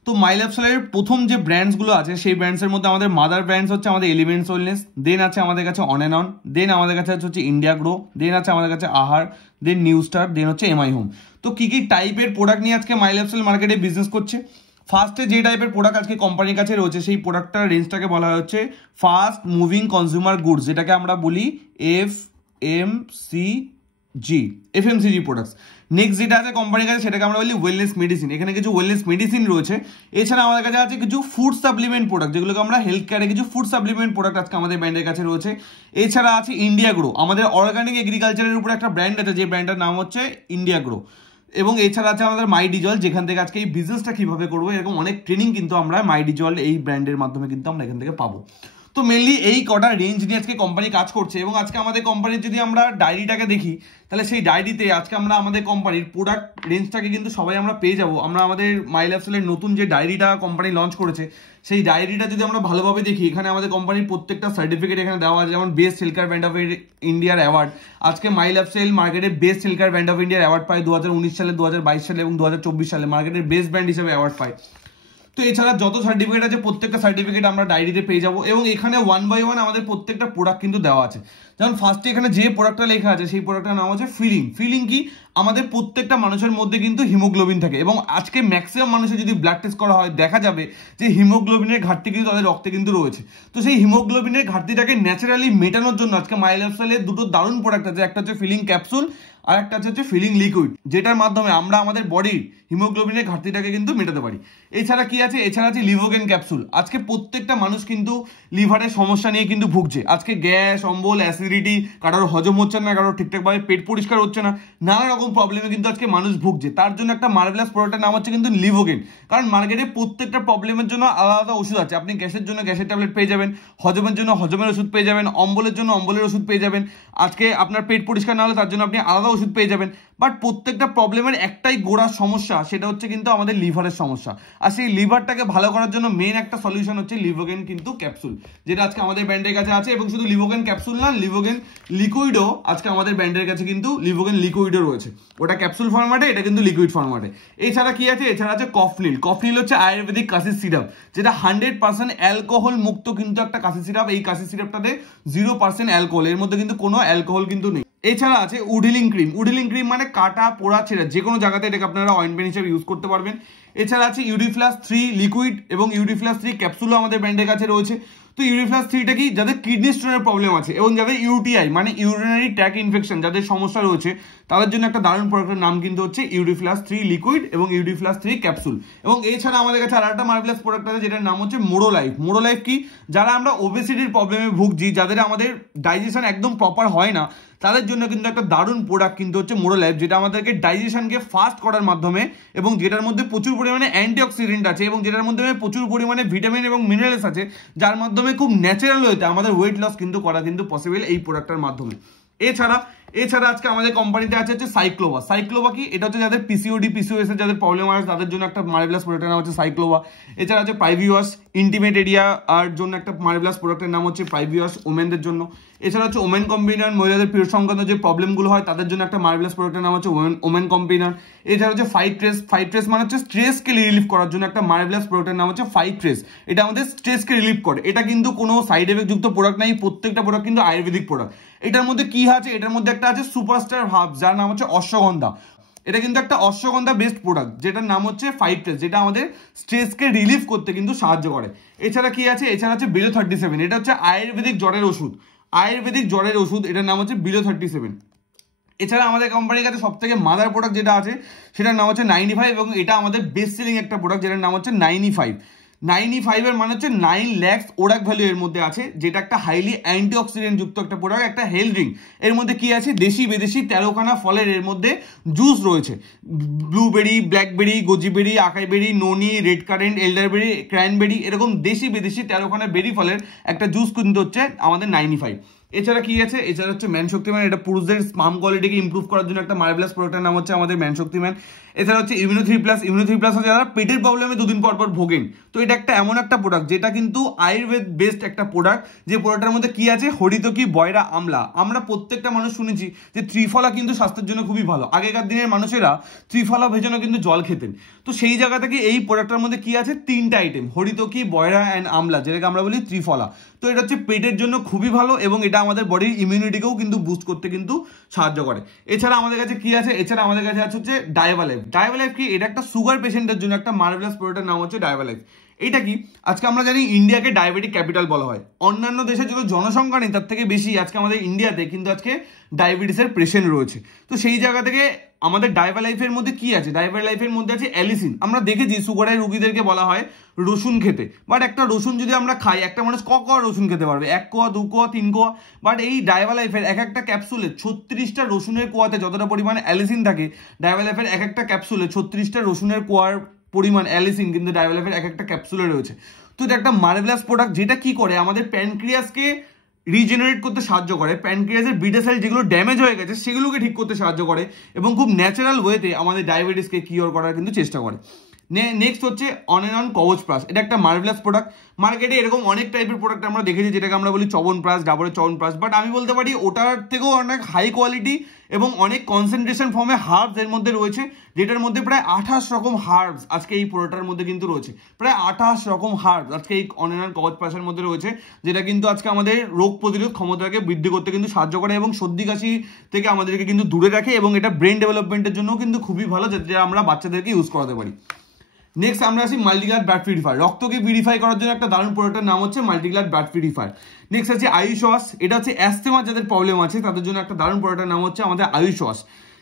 তো মাই লাইফস্টাইলের প্রথম যে ব্র্যান্ডসগুলো আছে, সেই ব্র্যান্ডসের মধ্যে আমাদের মাদার ব্র্যান্ডস হচ্ছে আমাদের এলিমেন্টস ওয়েলনেস, দেন আছে আমাদের কাছে অন অ্যান্ড অন, দেন আমাদের কাছে হচ্ছে ইন্ডিয়া গ্রো, দেন আছে আমাদের কাছে আহার, দেন নিউ স্টার, দেন হচ্ছে এমআই হোম। তো কি কি টাইপের প্রোডাক্ট নিয়ে আজকে মাই লাইফস্টাইল মার্কেটে বিজনেস করছে? ফার্স্টে যে টাইপের প্রোডাক্ট আজকে কোম্পানির কাছে রয়েছে, সেই প্রোডাক্টটার রেঞ্জটাকে বলা হচ্ছে ফাস্ট মুভিং কনজিউমার গুডস, যেটাকে আমরা বলি এফএমসিজি প্রোডাক্টস। নেক্সট যেটা আছে কোম্পানির কাছে, সেটাকে আমরা বলি ওয়েলনেস মেডিসিন। এখানে কিছু ওয়েলনেস মেডিসিন রয়েছে। এছাড়া আমাদের কাছে আছে কিছু ফুড সাপ্লিমেন্ট প্রোডাক্ট, যেগুলোকে আমরা হেলথ কেয়ারে কিছু ফুড সাপ্লিমেন্ট প্রোডাক্ট আজকে আমাদের ব্র্যান্ডের কাছে রয়েছে। এছাড়া আছে ইন্ডিয়া গ্রো, আমাদের অর্গানিক এগ্রিকালচারের উপরে একটা ব্র্যান্ড আছে, যে ব্র্যান্ডটার নাম হচ্ছে ইন্ডিয়া গ্রো। এবং এছাড়া আছে আমাদের মাই ডিজল, যেখান থেকে আজকে এই বিজনেসটা কিভাবে করবো এরকম অনেক ট্রেনিং কিন্তু আমরা মাই ডিজল এই ব্র্যান্ডের মাধ্যমে কিন্তু আমরা এখান থেকে পাবো। তো মেনলি এই কটা রেঞ্জ নিয়ে আজকে কোম্পানি কাজ করছে। এবং আজকে আমাদের কোম্পানির যদি আমরা ডায়েরিটাকে দেখি, তাহলে সেই ডায়েরিতে আজকে আমরা আমাদের কোম্পানির প্রোডাক্ট রেঞ্জটাকে কিন্তু সবাই আমরা পেয়ে যাবো। আমরা আমাদের মাই লাইফস্টাইলের নতুন যে ডায়েরিটা কোম্পানি লঞ্চ করেছে, সেই ডায়েরিটা যদি আমরা ভালোভাবে দেখি, এখানে আমাদের কোম্পানির প্রত্যেকটা সার্টিফিকেট এখানে দেওয়া আছে। যেমন বেস্ট সেলকার ব্র্যান্ড অফ ইন্ডিয়ার অ্যাওয়ার্ড, আজকে মাই লাইফস্টাইল মার্কেটে বেস্ট সেলকার ব্র্যান্ড অফ ইন্ডিয়ার অ্যাওয়ার্ড পায় 2019 সালে, 2022 সালে এবং 2024 সালে মার্কেটের বেস্ট ব্র্যান্ড হিসেবে অ্যাওয়ার্ড পায়। তো এছাড়া যত সার্টিফিকেট আছে প্রত্যেকটা সার্টিফিকেট আমরা ডায়েরিতে পেয়ে যাবো। এবং এখানে 1 বাই 1 আমাদের প্রত্যেকটা প্রোডাক্ট কিন্তু দেওয়া আছে। যেমন ফার্স্টে এখানে যে প্রোডাক্টটা লেখা আছে, সেই প্রোডাক্টটার নাম হচ্ছে ফিলিং কি, আমাদের প্রত্যেকটা মানুষের মধ্যে কিন্তু হিমোগ্লোবিন থাকে। এবং আজকে ম্যাক্সিমাম মানুষের যদি ব্লাড টেস্ট করা হয়, দেখা যাবে যে হিমোগ্লোবিনের ঘাটতি কিন্তু তাদের রক্তে কিন্তু রয়েছে। তো সেই হিমোগ্লোবিনের ঘাটতিটাকে ন্যাচারালি মেটানোর জন্য আজকে মাই লাইফস্টাইলের দুটো দারুণ প্রোডাক্ট আছে। একটা হচ্ছে ফিলিং ক্যাপসুল, আর একটা হচ্ছে ফিলিং লিকুইড, যেটার মাধ্যমে আমরা আমাদের বডির হিমোগ্লোবিনের ঘাটতিটাকে কিন্তু মেটাতে পারি। এছাড়া কি আছে, এছাড়া আছে লিভোগেন ক্যাপসুল। আজকে প্রত্যেকটা মানুষ কিন্তু লিভারের সমস্যা নিয়ে কিন্তু ভুগছে। আজকে গ্যাস, অম্বল, অ্যাসিডিটি, কারোর হজম হচ্ছে না, কারোর ঠিকঠাকভাবে পেট পরিষ্কার হচ্ছে না, নানা রকম প্রবলেমে কিন্তু আজকে মানুষ ভুগছে। তার জন্য একটা মার্ভেলাস প্রোডাক্টের নাম হচ্ছে কিন্তু লিভোগেন। কারণ মার্কেটে প্রত্যেকটা প্রবলেমের জন্য আলাদা আলাদা ওষুধ আছে। আপনি গ্যাসের জন্য গ্যাসের ট্যাবলেট পেয়ে যাবেন, হজমের জন্য হজমের ওষুধ পেয়ে যাবেন, অম্বলের জন্য অম্বলের ওষুধ পেয়ে যাবেন। আজকে আপনার পেট পরিষ্কার না হলে তার জন্য আপনি আলাদা ওষুধ পেয়ে যাবেন, বাট প্রত্যেকটা প্রবলেমের একটাই গোড়া সমস্যা, সেটা হচ্ছে কিন্তু আমাদের লিভারের সমস্যা। আর সেই লিভারটাকে ভালো করার জন্য মেন একটা সলিউশন হচ্ছে লিভোগেন কিন্তু ক্যাপসুল, যেটা আজকে আমাদের ব্র্যান্ডের কাছে আছে। এবং শুধু লিভোগেন ক্যাপসুল না, লিভোগেন লিকুইডও আজকে আমাদের ব্র্যান্ডের কাছে কিন্তু লিভোগেন লিকুইডও রয়েছে। ওটা ক্যাপসুল ফরম্যাটে, এটা কিন্তু লিকুইড ফরম্যাটে। এছাড়া কি আছে, এছাড়া আছে কফনিল। কফনিল হচ্ছে আয়ুর্বেদিক কাশির সিরাপ, যেটা 100% অ্যালকোহল মুক্ত কিন্তু একটা কাশি সিরাপ। এই কাশি সিরাপটাতে 0% অ্যালকোহল, এর মধ্যে কিন্তু কোনো অ্যালকোহল কিন্তু নেই। এছাড়া আছে উডিলিং ক্রিম। উডিলিং ক্রিম মানে কাটা পোড়া ছেঁড়া যে কোনো জায়গাতে এটাকে আপনারা অয়েন্টমেন্ট হিসেবে ইউজ করতে পারবেন। এছাড়া আছে ইউরিফ্লাস 3 লিকুইড এবং ইউরিফ্লাস 3 ক্যাপসুলও আমাদের ব্র্যান্ডের কাছে রয়েছে। তো ইউরিফ্লাস 3টা কি, যাদের কিডনি স্টোনের প্রবলেম আছে এবং যাদের ইউটিআই মানে ইউরিনারি ট্র্যাক ইনফেকশন যাদের সমস্যা রয়েছে, তাদের জন্য একটা দারুণ প্রোডাক্টের নাম কিন্তু হচ্ছে ইউরিফ্লাস 3 লিকুইড এবং ইউরিফ্লাস 3 ক্যাপসুল। এবং এছাড়া আমাদের কাছে আরেকটা মার্ভেলাস প্রোডাক্ট আছে যেটার নাম হচ্ছে মোরো লাইফ। মোরো লাইফ কি, যারা আমরা ওবেসিটির প্রবলেমে ভুগছি, যাদের আমাদের ডাইজেশন একদম প্রপার হয় না, তাদের জন্য কিন্তু একটা দারুণ প্রোডাক্ট কিন্তু হচ্ছে মোরো লাইফ, যেটা আমাদেরকে ডাইজেশনকে ফাস্ট করার মাধ্যমে এবং যেটার মধ্যে প্রচুর পরিমাণে অ্যান্টিঅক্সিডেন্ট আছে এবং যেটার মধ্যে প্রচুর পরিমাণে ভিটামিন এবং মিনারেলস আছে, যার মাধ্যমে খুব ন্যাচারাল ওয়েতে আমাদের ওয়েট লস কিন্তু করা কিন্তু পসিবল এই প্রোডাক্টের মাধ্যমে। এছাড়া আজকে আমাদের কোম্পানিতে আছে হচ্ছে সাইক্লোভা। সাইক্লোভা কি, এটা হচ্ছে যাদের পিসিওডি পিসিওএস এর যাদের প্রবলেম আছে তাদের জন্য একটা মার্ভেলাস প্রোডাক্টের নাম হচ্ছে সাইক্লোভা। এছাড়া আছে প্রাইভিওয়াস, ইন্টিমেট এরিয়া আর জন্য একটা মার্ভেলাস প্রোডাক্টের নাম হচ্ছে প্রাইভিওয়াস ওমেনদের জন্য। এছাড়া হচ্ছে ওমেন কম্বিনার, মহিলাদের পিরিয়ড সংক্রান্ত যে প্রবলেমগুলো হয় তাদের জন্য একটা মার্ভেলাস প্রোডাক্টের নাম হচ্ছে ওমেন কম্বিনার। এছাড়া হচ্ছে ফাইট্রেস মানে হচ্ছে স্ট্রেসকে রিলিফ করার জন্য একটা মার্ভেলাস প্রোডাক্টের নাম হচ্ছে ফাইট্রেস। এটা আমাদের স্ট্রেসকে রিলিফ করে। এটা কিন্তু কোনো সাইড এফেক্ট যুক্ত প্রোডাক্ট নাই, প্রত্যেকটা প্রোডাক্ট কিন্তু আয়ুর্বেদিক প্রোডাক্ট। এটার মধ্যে কি আছে, এটার মধ্যে একটা আছে সুপারস্টার হার্বস, যার নাম হচ্ছে অশ্বগন্ধা। এটা কিন্তু একটা অশ্বগন্ধা বেস্ট প্রোডাক্ট, যেটার নাম হচ্ছে ফাইট্রেস, যেটা আমাদের স্ট্রেসকে রিলিফ করতে কিন্তু সাহায্য করে। এছাড়া কি আছে, এছাড়া আছে বিলো 37। এটা হচ্ছে আয়ুর্বেদিক জ্বরের ওষুধ, এটার নাম হচ্ছে বিলো 37। এছাড়া আমাদের কোম্পানির কাছে সব থেকে মাদার প্রোডাক্ট যেটা আছে সেটার নাম হচ্ছে 95 এবং এটা আমাদের বেস্ট সেলিং একটা প্রোডাক্ট, যেটার নাম হচ্ছে 95 এর মানে হচ্ছে 9 lakhs ওরাক ভ্যালু এর মধ্যে আছে, যেটা একটা হাইলি অ্যান্টিঅক্সিডেন্ট যুক্ত একটা প্রোডাক্ট, একটা হেলথ ড্রিঙ্ক। এর মধ্যে কি আছে, দেশি বিদেশি 13খানা ফলের এর মধ্যে জুস রয়েছে, ব্লুবেরি, ব্ল্যাকবেরি, গোজিবেরি, আকাইবেরি, ননি, রেড কারেন্ট, এল্ডারবেরি, ক্র্যানবেরি, এরকম দেশি বিদেশি 13খানা বেরি ফলের একটা জুস কিন্তু হচ্ছে আমাদের 95। এছাড়া কি আছে, এছাড়া হচ্ছে ম্যান শক্তিম্যান। এটা পুরুষদের স্পার্ম কোয়ালিটিকে ইমপ্রুভ করার জন্য একটা মার্ভেলাস প্রোডাক্টের নাম হচ্ছে আমাদের ম্যান শক্তিম্যান। এছাড়া হচ্ছে ইমিউনো 3+ হচ্ছে যারা পেটের প্রবলেমে দুদিন পর পর ভোগেন, তো এটা একটা এমন একটা প্রোডাক্ট যেটা কিন্তু আয়ুর্বেদ বেস্ট একটা প্রোডাক্ট, যে প্রোডাক্টের মধ্যে কি আছে, হরিতকি, বয়রা, আমলা। আমরা প্রত্যেকটা মানুষ শুনেছি যে ত্রিফলা কিন্তু স্বাস্থ্যের জন্য খুবই ভালো। আগেকার দিনের মানুষেরা ত্রিফলা ভেজানো কিন্তু জল খেতেন। তো সেই জায়গা থেকে এই প্রোডাক্টের মধ্যে কি আছে, 3টা আইটেম, হরিতকি, বয়রা অ্যান্ড আমলা, যেটাকে আমরা বলি ত্রিফলা। তো এটা হচ্ছে পেটের জন্য খুবই ভালো এবং এটা আমাদের বডির ইমিউনিটিকেও কিন্তু বুস্ট করতে কিন্তু সাহায্য করে। এছাড়া আমাদের কাছে কি আছে, এছাড়া আমাদের কাছে আছে হচ্ছে ডায়াবালাইফ। ডায়াবালাইফ কি, এটা একটা সুগার পেশেন্টের জন্য একটা মার্ভেলাস প্রোডাক্টের নাম হচ্ছে ডায়াবালাইফ। এটা কি, আজকে আমরা জানি ইন্ডিয়াকে ডায়াবেটিক ক্যাপিটাল বলা হয়। অন্যান্য দেশে যত জনসংখ্যা নেই তার থেকে বেশি আজকে আমাদের ইন্ডিয়াতে কিন্তু আজকে ডায়াবেটিসের পেশেন্ট রয়েছে। তো সেই জায়গা থেকে আমাদের ডায়াবালাইফের মধ্যে কি আছে, ডায়াবালাইফের মধ্যে আছে অ্যালিসিন। আমরা দেখেছি সুগারের রোগীদেরকে বলা হয় রসুন খেতে, বাট একটা রসুন যদি আমরা খাই, একটা মানুষ কোয়া রসুন খেতে পারবে, 1 কোয়া, 2 কোয়া, 3 কোয়া। বাট এই ডায়াবালাইফের এক একটা ক্যাপসুলে 36টা রসুনের কোয়াতে যতটা পরিমাণে অ্যালিসিন থাকে, ডায়াবালাইফের এক একটা ক্যাপসুলে 36টা রসুনের কোয়ার পরিমাণ অ্যালিসিন কিন্তু ডায়াবালাইফের এক একটা ক্যাপসুলে রয়েছে। তো এটা একটা মার্ভেলাস প্রোডাক্ট, যেটা কি করে আমাদের প্যানক্রিয়াসকে রিজেনারেট করতে সাহায্য করে, প্যানক্রিয়াসের বিটা সেল যেগুলো ড্যামেজ হয়ে গেছে সেগুলোকে ঠিক করতে সাহায্য করে এবং খুব ন্যাচারাল ওয়েতে আমাদের ডায়াবেটিসকে কিওর করার কিন্তু চেষ্টা করে। নেক্সট হচ্ছে অন এন্ড অন কবচ প্লাস। এটা একটা মার্ভেলাস প্রোডাক্ট। মার্কেটে এরকম অনেক টাইপের প্রোডাক্ট আমরা দেখেছি, যেটাকে আমরা বলি চবন প্লাস, ডাবরের চবন প্লাস, বাট আমি বলতে পারি ওটার থেকেও অনেক হাই কোয়ালিটি এবং অনেক কনসেন্ট্রেশন ফর্মে হার্বস এর মধ্যে রয়েছে, যেটার মধ্যে প্রায় 28 রকম হার্বস আজকে এই প্রোডাক্টের মধ্যে কিন্তু রয়েছে। প্রায় 28 রকম হার্বস আজকে এই অন এন্ড অন কবচ প্লাসের মধ্যে রয়েছে, যেটা কিন্তু আজকে আমাদের রোগ প্রতিরোধ ক্ষমতাকে বৃদ্ধি করতে কিন্তু সাহায্য করে এবং সর্দি কাশি থেকে আমাদেরকে কিন্তু দূরে রাখে এবং এটা ব্রেন ডেভেলপমেন্টের জন্য কিন্তু খুবই ভালো, যাতে আমরা বাচ্চাদেরকে ইউজ করাতে পারি। নেক্সট আমরা আসি মাল্টিগ্লাড ব্লাড পিউরিফায়ার। রক্তকে পিউরিফাই করার জন্য একটা দারুণ প্রোডাক্টের নাম হচ্ছে মাল্টিগ্লাড ব্লাড পিউরিফায়ার। নেক্সট আছে আয়ুষ ওয়াশ। এটা হচ্ছে অ্যাস্থমা যাদের প্রবলেম আছে তাদের জন্য একটা দারুণ প্রোডাক্টের নাম হচ্ছে আমাদের আয়ুষ ওয়াশ।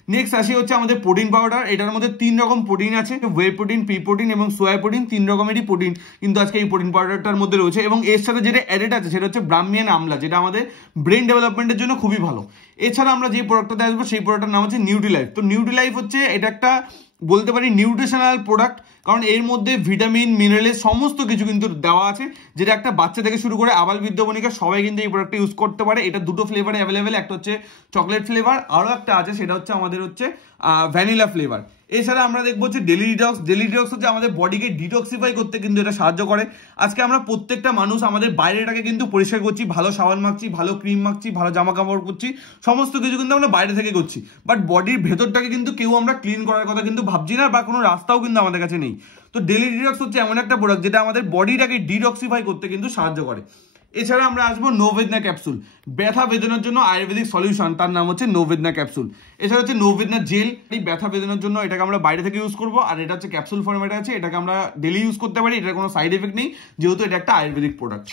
নেক্সট আসি হচ্ছে আমাদের প্রোটিন পাউডার। এটার মধ্যে 3 রকম প্রোটিন আছে, ওয়ে প্রোটিন, পি প্রোটিন এবং সোয়া প্রোটিন। 3 রকমেরই প্রোটিন কিন্তু আজকে এই প্রোটিন পাউডারটার মধ্যে রয়েছে এবং এর সাথে যেটা অ্যাডেড আছে সেটা হচ্ছে ব্রাহ্মিয়ান আমলা, যেটা আমাদের ব্রেন ডেভেলপমেন্টের জন্য খুবই ভালো। এছাড়া আমরা যে প্রোডাক্টটাতে আসবো সেই প্রোডাক্টের নাম হচ্ছে নিউট্রিলাইফ। তো নিউট্রিলাইফ হচ্ছে এটা একটা বলতে পারি নিউট্রিশনাল প্রোডাক্ট, কারণ এর মধ্যে ভিটামিন মিনারেল সমস্ত কিছু কিন্তু দেওয়া আছে, যেটা একটা বাচ্চা থেকে শুরু করে আবাল বৃদ্ধ বনিকা সবাই কিন্তু এই প্রোডাক্টটা ইউজ করতে পারে। এটা দুটো ফ্লেভারে অ্যাভেলেবেল, একটা হচ্ছে চকলেট ফ্লেভার, আরও একটা আছে সেটা হচ্ছে আমাদের হচ্ছে ভ্যানিলা ফ্লেভার। এছাড়া আমরা দেখবো হচ্ছে ডেলি ডিটক্স। ডেলি ডিটক্স হচ্ছে আমাদের বডিকে ডিটক্সিফাই করতে কিন্তু এটা সাহায্য করে। আজকে আমরা প্রত্যেকটা মানুষ আমাদের বাইরেটাকে কিন্তু পরিষ্কার করছি, ভালো সাবান মাখছি, ভালো ক্রিম মাখছি, ভালো জামা কাপড় করছি, সমস্ত কিছু কিন্তু আমরা বাইরে থেকে করছি, বাট বডির ভেতরটাকে কিন্তু কেউ আমরা ক্লিন করার কথা কিন্তু ভাবছি না, বা কোনো রাস্তাও কিন্তু আমাদের কাছে নেই। তো ডেলি ডিটক্স হচ্ছে এমন একটা প্রোডাক্ট যেটা আমাদের বডিটাকে ডিটক্সিফাই করতে কিন্তু সাহায্য করে। এছাড়া আমরা আসবো নোভেদনা ক্যাপসুল, ব্যথা বেদনার জন্য আয়ুর্বেদিক সলিউশন, তার নাম হচ্ছে নোভেদনা ক্যাপসুল। এছাড়া হচ্ছে নোভেদনা জেল, এই ব্যথা বেদনার জন্য এটাকে আমরা বাইরে থেকে ইউজ করবো, আর এটা হচ্ছে ক্যাপসুল ফর্মেটে আছে, এটাকে আমরা ডেলি ইউজ করতে পারি, এটার কোনো সাইড এফেক্ট নেই যেহেতু এটা একটা আয়ুর্বেদিক প্রোডাক্ট।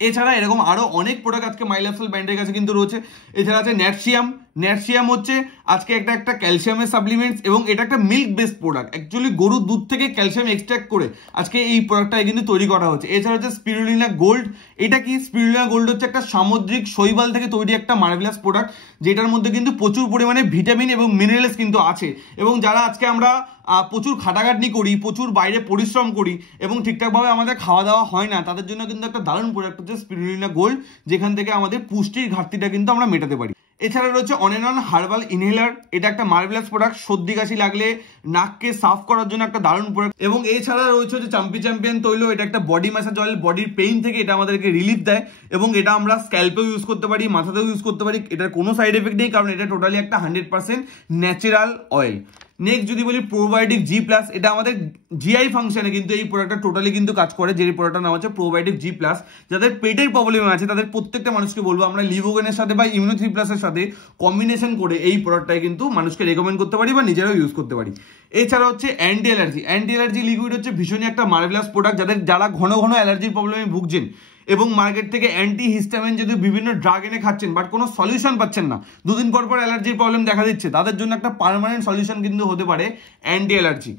এছাড়া এরকম আরো অনেক প্রোডাক্ট আজকে মাই লাইফস্টাইল ব্র্যান্ডের কাছে কিন্তু রয়েছে। এছাড়া আছে ন্যাটশিয়াম। ন্যাটশিয়াম হচ্ছে আজকে একটা ক্যালসিয়ামের সাপ্লিমেন্টস, এবং এটা একটা মিল্ক বেসড প্রোডাক্ট, অ্যাকচুয়ালি গরুর দুধ থেকে ক্যালসিয়াম এক্সট্রাক্ট করে আজকে এই প্রোডাক্টটা কিন্তু তৈরি করা হচ্ছে। এছাড়া হচ্ছে স্পিরুলিনা গোল্ড। এটা কি? স্পিরুলিনা গোল্ড হচ্ছে একটা সামুদ্রিক শৈবাল থেকে তৈরি একটা মার্ভেলাস প্রোডাক্ট, যেটার মধ্যে কিন্তু প্রচুর পরিমাণে ভিটামিন এবং মিনারেলস কিন্তু আছে। এবং যারা আজকে আমরা প্রচুর খাটাখাটনি করি, প্রচুর বাইরে পরিশ্রম করি এবং ঠিকঠাকভাবে আমাদের খাওয়া দাওয়া হয় না, তাদের জন্য কিন্তু একটা দারুণ প্রোডাক্ট হচ্ছে স্পিরুলিনা গোল্ড, যেখান থেকে আমাদের পুষ্টির ঘাটতিটা কিন্তু আমরা মেটাতে পারি। এছাড়া রয়েছে অনেনন হার্বাল ইনহেলার। এটা একটা মার্ভেলাস প্রোডাক্ট, সর্দি কাশি লাগলে নাককে সাফ করার জন্য একটা দারুণ প্রোডাক্ট। এবং এছাড়া রয়েছে হচ্ছে চ্যাম্পিয়ন তৈল। এটা একটা বডি ম্যাসাজ অয়েল, বডির পেইন থেকে এটা আমাদেরকে রিলিফ দেয়, এবং এটা আমরা স্ক্যাল্পেও ইউজ করতে পারি, মাথাতেও ইউজ করতে পারি। এটার কোনো সাইড এফেক্ট নেই, কারণ এটা টোটালি একটা 100% ন্যাচারাল অয়েল। নেক্সট যদি বলি প্রোবায়োটিক জি প্লাস, এটা আমাদের জিআই ফাংশনে কিন্তু এই প্রোডাক্টটা টোটালি কিন্তু কাজ করে, যে প্রোডাক্টটার নাম হচ্ছে প্রোবায়োটিক জি প্লাস। যাদের পেটের প্রবলেম আছে তাদের প্রত্যেকটা মানুষকে বলবো আমরা লিভোগেনের সাথে বা ইমিউনো 3 প্লাসের সাথে কম্বিনেশন করে এই প্রোডাক্টটাই কিন্তু মানুষকে রেকমেন্ড করতে পারি বা নিজেরাও ইউজ করতে পারি। এছাড়া হচ্ছে অ্যান্টি অ্যালার্জি লিকুইড হচ্ছে ভীষণই একটা মার্ভেলাস প্রোডাক্ট, যারা ঘন অ্যালার্জির প্রবলেমে ভুগছেন এবং মার্কেট থেকে অ্যান্টি হিস্টামিন যদি বিভিন্ন ড্রাগ এনে খাচ্ছেন বাট কোনো সলিউশন পাচ্ছেন না, দুদিন পর অ্যালার্জির প্রবলেম দেখা দিচ্ছে, তাদের জন্য একটা পার্মানেন্ট সলিউশন কিন্তু হতে পারে অ্যান্টি অ্যালার্জি।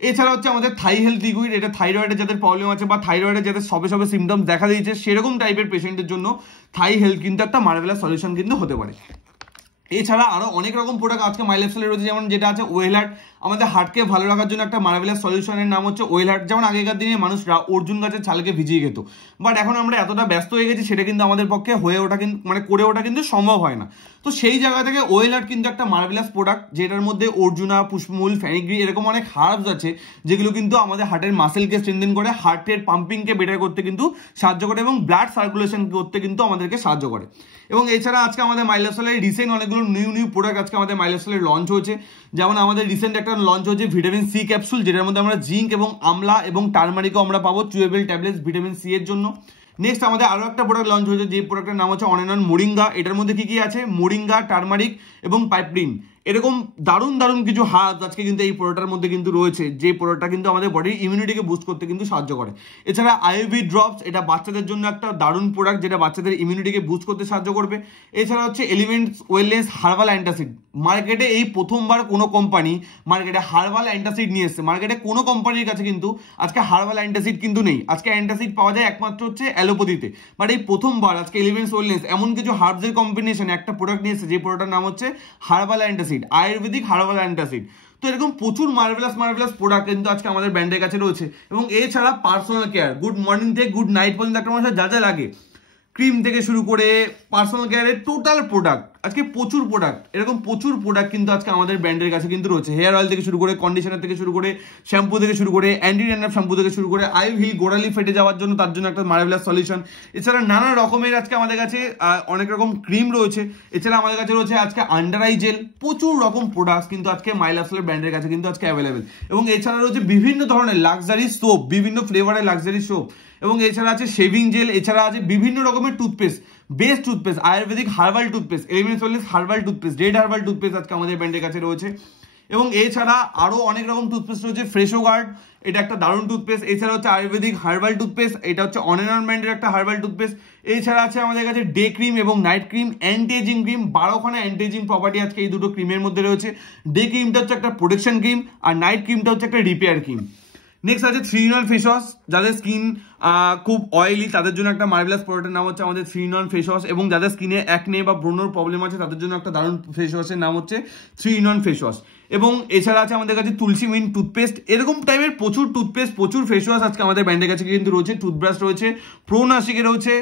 এছাড়া হচ্ছে আমাদের থাই হেলথ লিকুইড। এটা থাইরয়েডের যাদের প্রবলেম আছে বা থাইরয়েডের যাদের সবে সিমটমস দেখা দিয়েছে সেরকম টাইপের পেশেন্টের জন্য থাই হেলথ কিন্তু একটা মার্ভেলাস সলিউশন কিন্তু হতে পারে। এছাড়া আরো অনেক রকম প্রোডাক্ট আজকে মাই লাইফস্টাইলে রয়েছে, যেমন যেটা আছে ওয়েলহার্ট। আমাদের হার্টকে ভালো রাখার জন্য একটা মার্ভেলাস সলিউশনের নাম হচ্ছে ওয়েলহার্ট। যেমন আগেকার দিনে মানুষরা অর্জুন গাছের ছালকে ভিজিয়ে খেত, বাট এখন আমরা এতটা ব্যস্ত হয়ে গেছি সেটা কিন্তু আমাদের পক্ষে হয়ে ওঠা কিন্তু করে ওঠা কিন্তু সম্ভব হয় না। তো সেই জায়গা থেকে ওয়েলহার্ট কিন্তু একটা মার্ভেলাস প্রোডাক্ট, যেটার মধ্যে অর্জুনা, পুষ্পমূল, ফেনিগ্রি এরকম অনেক হার্বস আছে, যেগুলো কিন্তু আমাদের হার্টের মাসেলকে স্ট্রেনথেন করে, হার্টের পাম্পিংকে বেটার করতে কিন্তু সাহায্য করে এবং ব্লাড সার্কুলেশন করতে কিন্তু আমাদেরকে সাহায্য করে। এবং এছাড়া আজকে আমাদের মাই লাইফস্টাইলের রিসেন্ট অনেকগুলো নিউ প্রোডাক্ট আজকে আমাদের মাই লাইফস্টাইলে লঞ্চ হয়েছে। যেমন আমাদের রিসেন্ট একটা লঞ্চ হয়েছে ভিটামিন সি ক্যাপসুল, যেটার মধ্যে আমরা জিঙ্ক এবং আমলা এবং টার্মারিকও আমরা পাবো, চুয়েবল ট্যাবলেটস ভিটামিন সি এর জন্য। নেক্সট আমাদের আরো একটা প্রোডাক্ট লঞ্চ হয়েছে, যে প্রোডাক্টের নাম হচ্ছে অনেনন মোরিঙ্গা। এটার মধ্যে কি আছে? মোরিঙ্গা, টার্মারিক এবং পাইপ্রিন, এরকম দারুণ কিছু হার্বস আজকে কিন্তু এই প্রোডাক্টের মধ্যে কিন্তু রয়েছে, যে প্রোডাক্টটা কিন্তু আমাদের বডির ইমিউনিটিকে বুস্ট করতে কিন্তু সাহায্য করে। এছাড়া আইভি ড্রপস, এটা বাচ্চাদের জন্য একটা দারুণ প্রোডাক্ট, যেটা বাচ্চাদের ইমিউনিটিকে বুস্ট করতে সাহায্য করবে। এছাড়া হচ্ছে এলিমেন্টস ওয়েলনেস হার্বাল অ্যান্টাসিড। মার্কেটে এই প্রথমবার কোনো কোম্পানি মার্কেটে হার্বাল অ্যান্টাসিড নিয়ে এসছে। মার্কেটে কোনো কোম্পানির কাছে কিন্তু আজকে হার্বাল অ্যান্টাসিড কিন্তু নেই। আজকে অ্যান্টাসিড পাওয়া যায় একমাত্র হচ্ছে অ্যালোপ্যাথিতে, বাট এই প্রথমবার আজকে এলিমেন্টস ওয়েলনেস এমন কিছু হার্বসের কম্বিনেশনে একটা প্রোডাক্ট নিয়ে এসছে, যে প্রোডাক্টের নাম হচ্ছে herbal antacid, Ayurvedic herbal antacid. তো এরকম প্রচুর মার্ভেলাস প্রোডাক্ট কিন্তু আজকে আমাদের ব্র্যান্ডের কাছে রয়েছে। এবং এছাড়া পার্সোনাল কেয়ার, গুড মর্নিং থেকে গুড নাইট পর্যন্ত একটা মানুষের যা লাগে, ক্রিম থেকে শুরু করে পার্সোনাল কেয়ারের টোটাল প্রোডাক্ট, আজকে প্রচুর প্রোডাক্ট, এরকম প্রচুর প্রোডাক্ট কিন্তু আজকে আমাদের ব্র্যান্ডের কাছে কিন্তু রয়েছে। হেয়ার অয়েল থেকে শুরু করে, কন্ডিশনার থেকে শুরু করে, শ্যাম্পু থেকে শুরু করে, অ্যান্টি ড্যান্ড্রাফ শ্যাম্পু থেকে শুরু করে, আই হিল গোড়ালি ফেটে যাওয়ার জন্য তার জন্য একটা মার্ভেলাস সলিউশন। এছাড়া নানা রকমের আজকে আমাদের কাছে অনেক রকম ক্রিম রয়েছে। এছাড়া আমাদের কাছে রয়েছে আজকে আন্ডার আই জেল, প্রচুর রকম প্রোডাক্টস কিন্তু আজকে মাই লাইফস্টাইল ব্র্যান্ডের কাছে কিন্তু আজকে অ্যাভেলেবেল। এবং এছাড়া রয়েছে বিভিন্ন ধরনের লাক্সারি সোপ, বিভিন্ন ফ্লেভারের লাক্সারি সোপ, এবং এছাড়া আছে শেভিং জেল, এছাড়া আছে বিভিন্ন রকমের toothpaste, best toothpaste, Ayurvedic herbal toothpaste, elements wellness herbal toothpaste, red herbal toothpaste আজকে আমাদের ব্র্যান্ডের কাছে রয়েছে। এবং এছাড়া আরো অনেক রকম টুথপেস্ট রয়েছে, ফ্রেশো গার্ড, এটা একটা দারুণ টুথপেস্ট। এছাড়া হচ্ছে আয়ুর্বেদিক হার্বাল টুথপেস্ট, এটা হচ্ছে অনেনন ব্র্যান্ডের একটা হার্বাল টুথপেস্ট। এছাড়া আছে আমাদের কাছে ডে ক্রিম এবং night cream, anti ageing cream, 12খানা অ্যান্টি এজিং প্রপার্টি আজকে এই দুটো ক্রিমের মধ্যে রয়েছে। ডে ক্রিমটা হচ্ছে একটা প্রোটেকশন ক্রিম, আর নাইট ক্রিমটা হচ্ছে একটা রিপেয়ার ক্রিম। নেক্সট আছে 3-in-1 ফেস ওয়াশ, যাদের স্কিন খুব অয়েলি তাদের জন্য একটা মার্ভেলাস প্রোডাক্টের নাম হচ্ছে আমাদের 3-in-1 ফেস ওয়াশ, এবং যাদের স্কিনে অ্যাকনে বা ব্রণর প্রবলেম আছে তাদের জন্য একটা দারুণ ফেস ওয়াশের নাম হচ্ছে 3-in-1 ফেস ওয়াশ। এবং এছাড়া আছে আমাদের কাছে তুলসী মিন্ট টুথপেস্ট, এরকম টাইপের প্রচুর টুথপেস্ট, প্রচুর ফেস ওয়াশ আজকে আমাদের ব্র্যান্ডের কাছে কিন্তু রয়েছে। টুথব্রাশ রয়েছে, প্রো নাসিকের রয়েছে,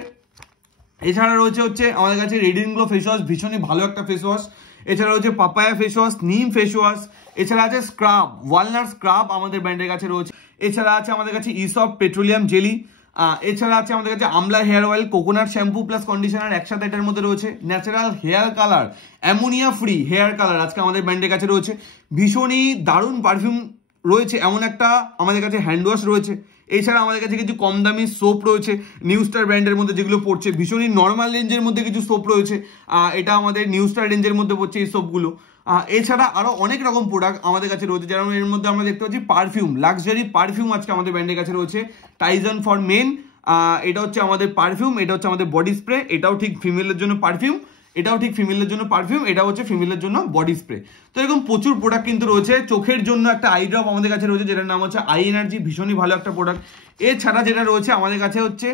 এছাড়া রয়েছে হচ্ছে আমাদের কাছে রেডিন গ্লো ফেস ওয়াশ, ভীষণই ভালো একটা ফেস ওয়াশ। এছাড়া রয়েছে পাপায়া ফেস ওয়াশ, নিম ফেস ওয়াশ। এছাড়া আছে স্ক্রাব, ওয়ালনাট স্ক্রাব আমাদের ব্র্যান্ডের কাছে রয়েছে। এছাড়া আছে আমাদের কাছে ইসপ পেট্রোলিয়াম জেলি। এছাড়া আছে আমাদের কাছে amla hair oil, coconut shampoo plus conditioner একসাথে এটার মধ্যে রয়েছে। Natural hair colour, ammonia free hair colour আজকে আমাদের ব্র্যান্ডের কাছে রয়েছে। ভীষণই দারুণ পারফিউম রয়েছে, এমন একটা আমাদের কাছে হ্যান্ড ওয়াশ রয়েছে। এছাড়া আমাদের কাছে কিছু কম দামি সোপ রয়েছে নিউ স্টার ব্র্যান্ডের মধ্যে, যেগুলো পড়ছে ভীষণই নর্মাল রেঞ্জের মধ্যে কিছু সোপ রয়েছে, এটা আমাদের নিউ স্টার রেঞ্জের মধ্যে পড়ছে এই সোপগুলো। এছাড়া আরো অনেক রকম প্রোডাক্ট আমাদের কাছে রয়েছে, যেমন এর মধ্যে আমরা দেখতে পাচ্ছি পারফিউম, লাক্সারি পারফিউম আজকে আমাদের ব্র্যান্ডের কাছে রয়েছে। টাইজন ফর মেন, এটা হচ্ছে আমাদের পারফিউম, এটা হচ্ছে আমাদের বডি স্প্রে, এটাও ঠিক ফিমেলের জন্য পারফিউম, এটাও ঠিক ফিমেলের জন্য পারফিউম, এটা হচ্ছে ফিমেলের জন্য বডি স্প্রে। তো এরকম প্রচুর প্রোডাক্ট কিন্তু রয়েছে। চোখের জন্য একটা আই ড্রপ আমাদের কাছে রয়েছে, যেটার নাম হচ্ছে আই এনার্জি, ভীষণই ভালো একটা প্রোডাক্ট। এছাড়া যেটা রয়েছে আমাদের কাছে হচ্ছে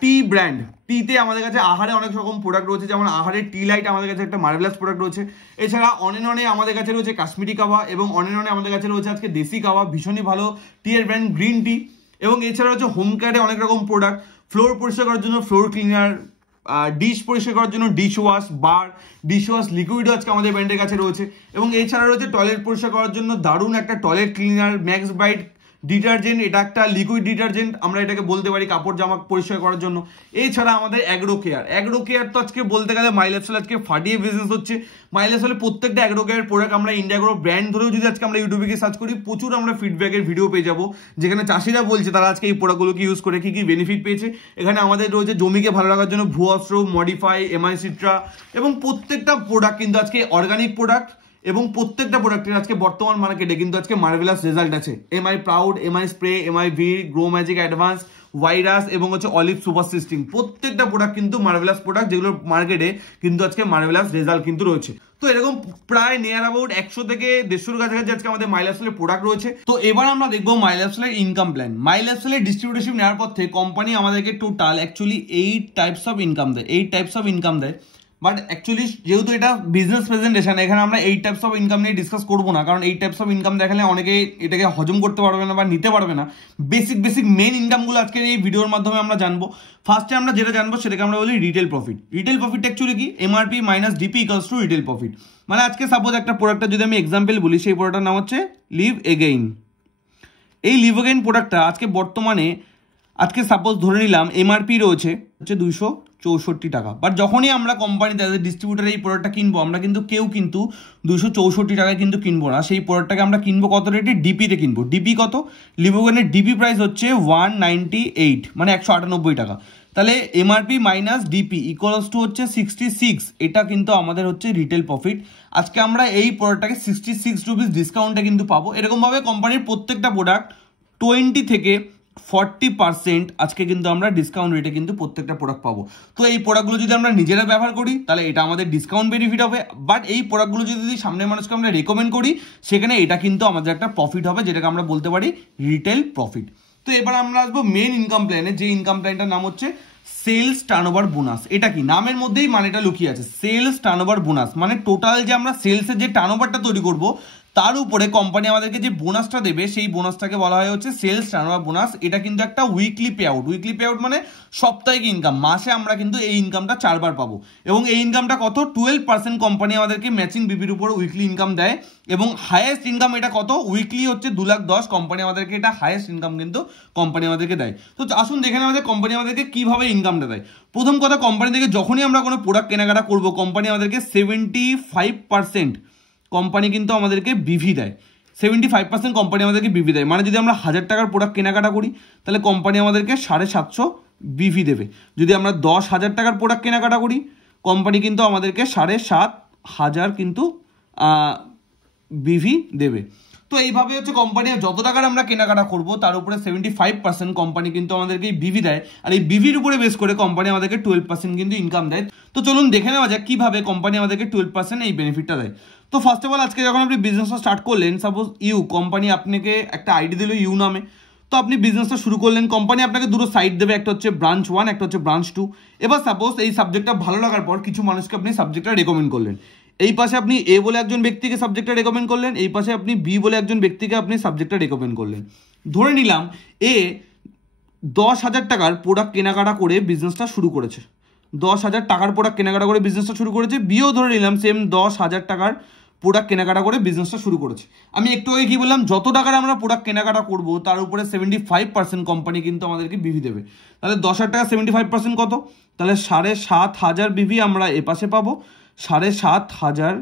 টি ব্র্যান্ড, টিতে আমাদের কাছে আহারে অনেক রকম প্রোডাক্ট রয়েছে, যেমন আহারের টি লাইট আমাদের কাছে একটা মার্ভেলাস প্রোডাক্ট রয়েছে। এছাড়া অনেননে আমাদের কাছে রয়েছে কাশ্মীরি কাওয়া, এবং অনেননে আমাদের কাছে রয়েছে আজকে দেশি কাওয়া, ভীষণই ভালো টি এর ব্র্যান্ড গ্রিন টি। এবং এছাড়া হচ্ছে হোম কেয়ারে অনেক রকম প্রোডাক্ট, ফ্লোর পরিষ্কার করার জন্য ফ্লোর ক্লিনার, ডিশ পরিষ্কার করার জন্য dish wash bar, dish wash লিকুইডও আজকে আমাদের ব্র্যান্ডের কাছে রয়েছে। এবং এছাড়া রয়েছে টয়লেট পরিষ্কার করার জন্য দারুণ একটা toilet cleaner max bright detergent, এটা একটা লিকুইড ডিটারজেন্ট আমরা এটাকে বলতে পারি কাপড় জামা পরিষ্কার করার জন্য। এছাড়া আমাদের অ্যাগ্রো কেয়ার, অ্যাগ্রো কেয়ার তো আজকে বলতে গেলে মাই লাইফস্টাইল আজকে ফাটিয়ে বিজনেস হচ্ছে। মাই লাইফস্টাইলে প্রত্যেকটা অ্যাগ্রো কেয়ার প্রোডাক্ট আমরা ইন্ডিয়া গ্রো ব্র্যান্ড ধরেও যদি আজকে আমরা ইউটিউবে গিয়ে সার্চ করি, প্রচুর আমরা ফিডব্যাকের ভিডিও পেয়ে যাবো, যেখানে চাষিরা বলছে তারা আজকে এই প্রোডাক্টগুলোকে ইউজ করে কি কি বেনিফিট পেয়েছে। এখানে আমাদের রয়েছে জমিকে ভালো রাখার জন্য ভুয়াস্ত্র, মডিফাই, এমআই সিট্রা, এবং প্রত্যেকটা প্রোডাক্ট কিন্তু আজকে অর্গানিক প্রোডাক্ট, এবং প্রত্যেকটা প্রোডাক্টের আজকে বর্তমান মার্কেটে কিন্তু আজকে মার্ভেলাস রেজাল্ট আছে। MI proud, MI spray, MI V, grow magic advance, virus, এবং হচ্ছে অলিভ সুপার সিস্টিং, প্রত্যেকটা প্রোডাক্ট কিন্তু মার্ভেলাস প্রোডাক্ট, যেগুলো মার্কেটে কিন্তু আজকে মার্ভেলাস রেজাল্ট কিন্তু রয়েছে। তো এরকম প্রায় নিয়ার অ্যাবাউট 100 থেকে 150 কাছাকাছি আজকে আমাদের মাই লাইফস্টাইলের প্রোডাক্ট রয়েছে। তো এবার আমরা দেখবো মাই লাইফস্টাইলের ইনকাম প্ল্যান। মাই লাইফস্টাইলের ডিস্ট্রিবিউটরশিপ নেওয়ার পর থেকে কোম্পানি আমাদেরকে total actually 8 types of income দেয়। বাট অ্যাকচুয়ালি যেহেতু এটা বিজনেস প্রেজেন্টেশন, এখানে আমরা 8 টাইপস অফ ইনকাম নিয়ে ডিসকাস করবো না, কারণ 8 টাইপস অফ ইনকাম দেখালে অনেকে এটাকে হজম করতে পারবে না বা নিতে পারবে না। বেসিক মেন ইনকামগুলো আজকে এই ভিডিওর মাধ্যমে আমরা জানবো। ফার্স্টে আমরা যেটা জানবো সেটাকে আমরা বলি retail profit. Retail profit actually কি, MRP minus DP equals to retail profit. মানে আজকে সাপোজ একটা প্রোডাক্টটা যদি আমি এক্সাম্পল বলি, সেই প্রোডাক্টটার নাম হচ্ছে লিভ এগেইন। এই লিভ এগেইন প্রোডাক্টটা আজকে বর্তমানে আজকে সাপোজ ধরে নিলাম এমআরপি রয়েছে হচ্ছে 264 টাকা, বাট যখনই আমরা কোম্পানি তাদের ডিস্ট্রিবিউটারে এই প্রোডাক্টটা কিনবো, আমরা কিন্তু কেউ কিন্তু 264 টাকায় কিন্তু কিনবো না। সেই প্রোডাক্টটাকে আমরা কিনবো কত রেটে, ডিপিতে কিনবো। ডিপি কত, লিভোগেনের ডিপি প্রাইস হচ্ছে 198, মানে 198 টাকা। তাহলে MRP minus DP equals two হচ্ছে 66, এটা কিন্তু আমাদের হচ্ছে রিটেল প্রফিট। আজকে আমরা এই প্রোডাক্টটাকে 66 রুপিস ডিসকাউন্টে কিন্তু পাবো। এরকমভাবে কোম্পানির প্রত্যেকটা প্রোডাক্ট 20 থেকে 40% আজকে কিন্তু আমরা ডিসকাউন্ট রেটে কিন্তু প্রত্যেকটা প্রোডাক্ট পাবো। তো এই প্রোডাক্টগুলো যদি আমরা নিজেরা ব্যবহার করি তাহলে এটা আমাদের ডিসকাউন্ট বেনিফিট হবে, বাট এই প্রোডাক্টগুলো যদি সামনের মানুষকে আমরা রেকমেন্ড করি সেখানে এটা কিন্তু আমাদের একটা প্রফিট হবে, যেটাকে আমরা বলতে পারি রিটেল প্রফিট। তো এবার আমরা আসবো মেন ইনকাম প্ল্যানে, যে ইনকাম প্ল্যানটার নাম হচ্ছে সেলস টার্নওভার বোনাস। এটা কি, নামের মধ্যেই মানেটা লুকিয়ে আছে। সেলস টার্নওভার বোনাস মানে টোটাল যে আমরা সেলসের যে টার্নওভারটা তৈরি করব তার উপরে কোম্পানি আমাদেরকে যে বোনাসটা দেবে সেই বোনাসটাকে বলা হয় হচ্ছে সেলস টার্নওভার বোনাস। এটা কিন্তু একটা weekly pay out. Weekly pay out মানে সাপ্তাহিক ইনকাম, মাসে আমরা কিন্তু এই ইনকামটা 4 বার পাবো। এবং এই ইনকামটা কত, 12% কোম্পানি আমাদেরকে ম্যাচিং বিপির উপর উইকলি ইনকাম দেয়। এবং হাইয়েস্ট ইনকাম এটা কত, উইকলি হচ্ছে 2,10,000 কোম্পানি আমাদেরকে, এটা হাইয়েস্ট ইনকাম কিন্তু কোম্পানি আমাদেরকে দেয়। তো আসুন দেখে নেওয়া আমাদের কোম্পানি আমাদেরকে কিভাবে ইনকামটা দেয়। প্রথম কথা, কোম্পানি থেকে যখনই আমরা কোনো প্রোডাক্ট কেনাকাটা করবো, কোম্পানি আমাদেরকে 75% কোম্পানি কিন্তু আমাদেরকে বিভি দেয়। 75% কোম্পানি আমাদেরকে বিভি দেয়। মানে যদি আমরা 1000 টাকার প্রোডাক্ট কেনাকাটা করি তাহলে কোম্পানি আমাদেরকে 750 বিভি দেবে। যদি আমরা 10,000 টাকার প্রোডাক্ট কেনাকাটা করি কোম্পানি কিন্তু আমাদেরকে 7,500 কিন্তু বিভি দেবে। তো এইভাবে হচ্ছে কোম্পানি যত টাকার আমরা কেনাকাটা করবো তার উপরে 75% কোম্পানি কিন্তু আমাদেরকে বিভি দেয়। আর এই বিভির উপরে বেস করে কোম্পানি আমাদেরকে 12% কিন্তু ইনকাম দেয়। তো চলুন দেখে নেওয়া যাক কিভাবে কোম্পানি আমাদেরকে 12% এই বেনিফিটটা দেয়। তো ফার্স্ট অফ অল আজকে যখন আপনি বিজনেসটা স্টার্ট করলেন, সাপোজ ইউ কোম্পানি আপনাকে একটা আইডি দিল ইউ নামে, তো আপনি বিজনেসটা শুরু করলেন, কোম্পানি আপনাকে দুটো সাইট দেবে, একটা হচ্ছে ব্রাঞ্চ 1, একটা হচ্ছে ব্রাঞ্চ 2। এবার সাপোজ এই সাবজেক্টটা ভালো লাগার পর কিছু মানুষকে আপনি সাবজেক্টটা রেকমেন্ড করলেন। এই পাশে আপনি এ বলে একজন ব্যক্তিকে সাবজেক্টটা রেকমেন্ড করলেন, এই পাশে আপনি বি বলে একজন ব্যক্তিকে আপনি সাবজেক্টটা রেকমেন্ড করলেন। ধরে নিলাম এ 10,000 টাকার প্রোডাক্ট কেনাকাটা করে বিজনেসটা শুরু করেছে, 10,000 টাকার প্রোডাক্ট কেনাকাটা করে বিজনেসটা শুরু করেছে। বিও ধরে নিলাম সেম 10,000 টাকার প্রোডাক্ট কেনাকাটা করে বিজনেসটা শুরু করেছে। আমি একটু আগে কি বললাম, যত টাকার আমরা প্রোডাক্ট কেনাকাটা করব তার উপরে 75% কোম্পানি কিন্তু আমাদেরকে বিভি দেবে। তাহলে 10,000 টাকা 75% কত? তাহলে 7,500 বিভি আমরা এ পাশে পাবো, 7,500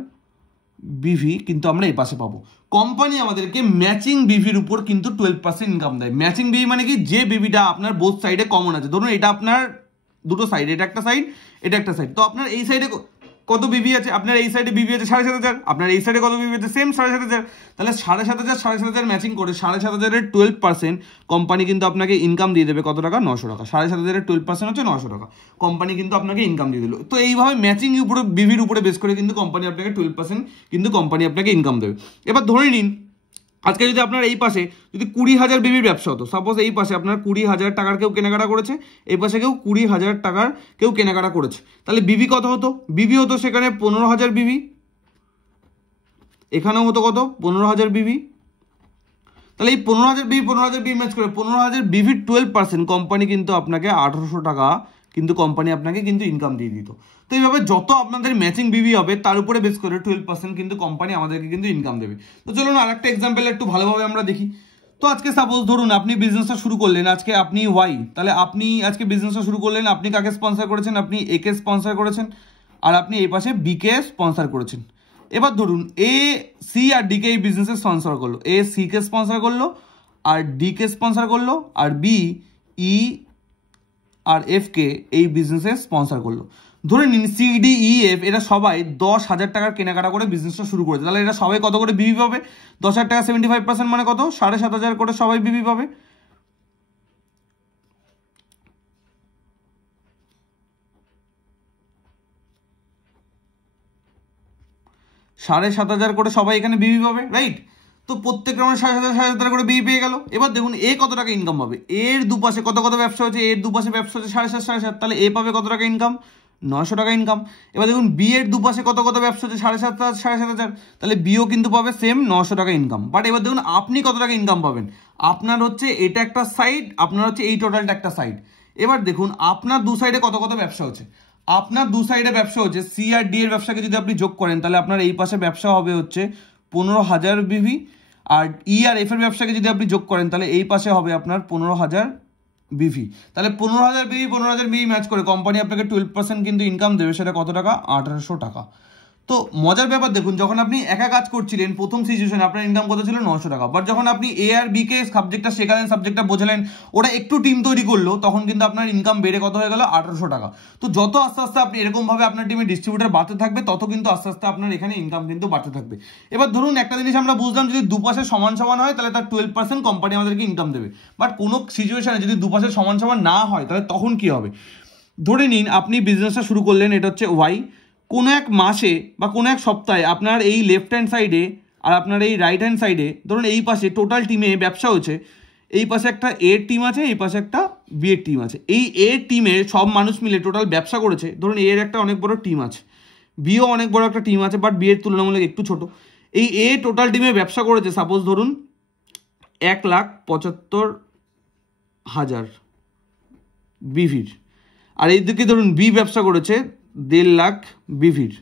বিভি কিন্তু আমরা এই পাশে পাবো। কোম্পানি আমাদেরকে ম্যাচিং বিভির উপর কিন্তু 12% ইনকাম দেয়। ম্যাচিং বিভি মানে কি, যে বিভিটা আপনার বোথ সাইডে কমন আছে। ধরুন এটা আপনার দুটো সাইড, এটা একটা সাইড, এটা একটা সাইড। তো আপনার এই সাইডে কত বিভি আছে? আপনার এই সাইডে বিভি আছে 7,500, আপনার এই সাইডে কত বিভি আছে? সেম 7,500। তাহলে 7,500 ম্যাচিং করে 7,500 12% কোম্পানি কিন্তু আপনাকে ইনকাম দিয়ে দেবে কত টাকা? 900 টাকা। 7,500 12% হচ্ছে 900 টাকা, কোম্পানি কিন্তু আপনাকে ইনকাম দিয়ে দিল। তো এইভাবে ম্যাচিং উপরে বিভির উপরে বেস করে কিন্তু কোম্পানি আপনাকে 12% কিন্তু কোম্পানি আপনাকে ইনকাম দেবে। এবার ধরে নিন আজকে যদি আপনার এই পাশে যদি 20,000 বিভির ব্যবসা হতো, সাপোজ এই পাশে আপনার 20,000 টাকার কেউ কেনাকাটা করেছে, এই পাশে কেউ 20,000 টাকার কেউ কেনাকাটা করেছে, তাহলে বিভি কত হতো? বিভি হতো সেখানে 15,000 বিভি, এখানেও হতো কত? 15,000 বিভি। তাহলে এই 15,000 বিভি ম্যাচ করে 15,000 বিভির 12% কোম্পানি কিন্তু আপনাকে 1,800 টাকা কিন্তু কোম্পানি আপনাকে কিন্তু ইনকাম দিয়ে দিত। তো এইভাবে যত আপনাদের ম্যাচিং বিভি হবে তার উপরে বেস করে 12% কিন্তু কোম্পানি আমাদেরকে কিন্তু ইনকাম দেবে। তো চলুন আরেকটা এক্সাম্পল একটু ভালোভাবে আমরা দেখি। তো আজকে সাপোজ ধরুন আপনি বিজনেসটা শুরু করলেন, আজকে আপনি ওয়াই, তাহলে আপনি আজকে বিজনেসটা শুরু করলেন, আপনি কাকে স্পন্সর করেছেন? আপনি এ কে স্পন্সর করেছেন, আর আপনি এই পাশে বি কে স্পন্সর করেছেন। এবার ধরুন এ সি আর ডি কে এই বিজনেসে স্পন্সর করলো, এ সি কে স্পন্সর করলো আর ডি কে স্পন্সর করলো, আর বি ই আর এফ কে এই বিজনেসে স্পন্সর করলো। ধরে নিন সি ডি ই এফ এরা সবাই 10,000 টাকার কেনাকাটা করে বিজনেসটা শুরু করেছে। তাহলে এরা সবাই কত করে বিভি পাবে? 10,000 টাকা 75% মানে কত? 7,500 করে সবাই বিভি পাবে। $7,500 করে সবাই এখানে বিভি পাবে, রাইট? তো প্রত্যেক রাউন্ডে 7,500 করে বিভি পেয়ে গেল। এবার দেখুন এ কত টাকা ইনকাম পাবে। এর দুপাশে কত কত ব্যবসা হচ্ছে, এর দুপাশে ব্যবসা হচ্ছে 7,500, তাহলে এ পাবে কত টাকা ইনকাম? 900 টাকা ইনকাম। এবার দেখুন বি এর দুপাশে কত কত ব্যবসা হচ্ছে 7,500, তাহলে বিও কিন্তু পাবে সেম 900 টাকা ইনকাম। বাট এবার দেখুন আপনি কত টাকা ইনকাম পাবেন। আপনার হচ্ছে এটা একটা সাইড, আপনার হচ্ছে এই টোটালটা একটা সাইড। এবার দেখুন আপনার দু সাইডে কত কত ব্যবসা হচ্ছে। আপনার দু সাইডে ব্যবসা হচ্ছে সি আর ডি এর ব্যবসাকে যদি আপনি যোগ করেন তাহলে আপনার এই পাশে ব্যবসা হবে হচ্ছে 15,000 বিভি, আর ই আর এফ এর ব্যবসাকে যদি আপনি যোগ করেন তাহলে এই পাশে হবে আপনার 15,000 বিভি। তাহলে 15,000 বিভি 15,000 বিভি ম্যাচ করে কোম্পানি আপনাকে 12% কিন্তু ইনকাম দেবে। সেটা কত টাকা? 1,800 টাকা। তো মজার ব্যাপার দেখুন, যখন আপনি একা কাজ করছিলেন প্রথম সিচুয়েশনে আপনার ইনকাম কত ছিল? 900 টাকা। বাট যখন আপনি এ আর বি কে সাবজেক্টটা শেখালেন, সাবজেক্টটা বোঝালেন, ওরা একটু টিম তৈরি করলো, তখন কিন্তু আপনার ইনকাম বেড়ে কত হয়ে গেল? 1,800 টাকা। তো যত আস্তে আস্তে আপনি এরকমভাবে আপনার টিমে ডিস্ট্রিবিউটার বাড়তে থাকবে তত কিন্তু আস্তে আস্তে আপনার এখানে ইনকাম কিন্তু বাড়তে থাকবে। এবার ধরুন একটা জিনিস আমরা বুঝলাম, যদি দুপাশে সমান সমান হয় তাহলে তার 12% কোম্পানি আমাদেরকে ইনকাম দেবে। বাট কোনো সিচুয়েশনে যদি দুপাশে সমান সমান না হয় তাহলে তখন কি হবে? ধরে নিন আপনি বিজনেসটা শুরু করলেন, এটা হচ্ছে ওয়াই। কোনো এক মাসে বা কোনো এক সপ্তাহে আপনার এই লেফট হ্যান্ড সাইডে আর আপনার এই রাইট হ্যান্ড সাইডে ধরুন এই পাশে টোটাল টিমে ব্যবসা হচ্ছে, এই পাশে একটা এ টিম আছে, এই পাশে একটা বি এর টিম আছে। এই এ টিমে সব মানুষ মিলে টোটাল ব্যবসা করেছে, ধরুন এর একটা অনেক বড় টিম আছে, বিও অনেক বড় একটা টিম আছে, বাট বি এর তুলনামূলক একটু ছোট। এই এ টোটাল টিমে ব্যবসা করেছে সাপোজ ধরুন 1,75,000 বিভির, আর এইদিকে ধরুন বি ব্যবসা করেছে 1.5 লাখ বিভির।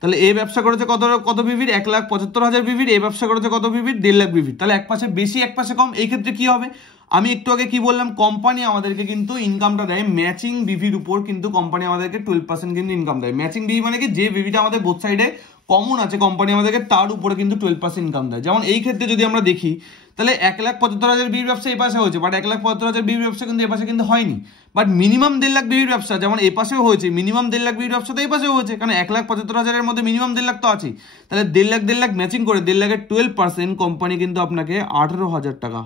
তাহলে এ ব্যবসা করেছে কত কত বিভির? 1,75,000 বিভির। এ ব্যবসা করেছে কত বিভির? 1.5 লাখ বিভির। তাহলে এক পাশে বেশি এক পাশে কম। এই ক্ষেত্রে কি হবে? আমি একটু আগে কি বললাম, কোম্পানি আমাদেরকে কিন্তু ইনকামটা দেয় ম্যাচিং বিভির উপর, কিন্তু কোম্পানি আমাদেরকে 12% কিন্তু ইনকাম দেয়। ম্যাচিং বিভি মানে কি, যে বিভিটা আমাদের বোথ সাইডে কমন আছে কোম্পানি আমাদেরকে তার উপরে কিন্তু 12% ইনকাম দেয়। যেমন এই ক্ষেত্রে যদি আমরা দেখি তাহলে 1,75,000 বিভির ব্যবসা এই পাশে হয়েছে, বাট 1,75,000 বিভির ব্যবসা কিন্তু এই পাশে কিন্তু হয়নি। বাট মিনিমাম 1.5 লাখ বিভির ব্যবসা যেমন এই পাশেও হয়েছে, মিনিমাম 1.5 লাখ বিভির ব্যবসা তো এই পাশেও হয়েছে, কারণ 1,75,000 মধ্যে মিনিমাম 1.5 লাখ তো আছে। তাহলে 1.5 লাখ ম্যাচিং করে 1.5 লাখের 12% কোম্পানি কিন্তু আপনাকে 18,000 টাকা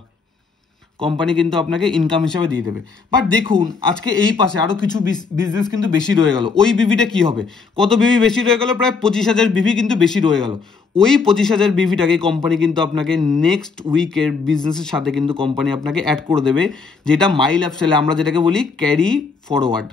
কোম্পানি কিন্তু আপনাকে ইনকাম হিসেবে দিয়ে দেবে। বাট দেখুন আজকে এই পাশে আরও কিছু বিজনেস কিন্তু বেশি রয়ে গেল। ওই বিভিটা কি হবে, কত বিভি বেশি রয়ে গেল, প্রায় 25,000 বিভি কিন্তু বেশি রয়ে গেল। ওই 25,000 বিভিটাকে কোম্পানি কিন্তু আপনাকে নেক্সট উইকের বিজনেসের সাথে কিন্তু কোম্পানি আপনাকে অ্যাড করে দেবে, যেটা মাই লাইফ সেলে আমরা যেটাকে বলি ক্যারি ফরওয়ার্ড,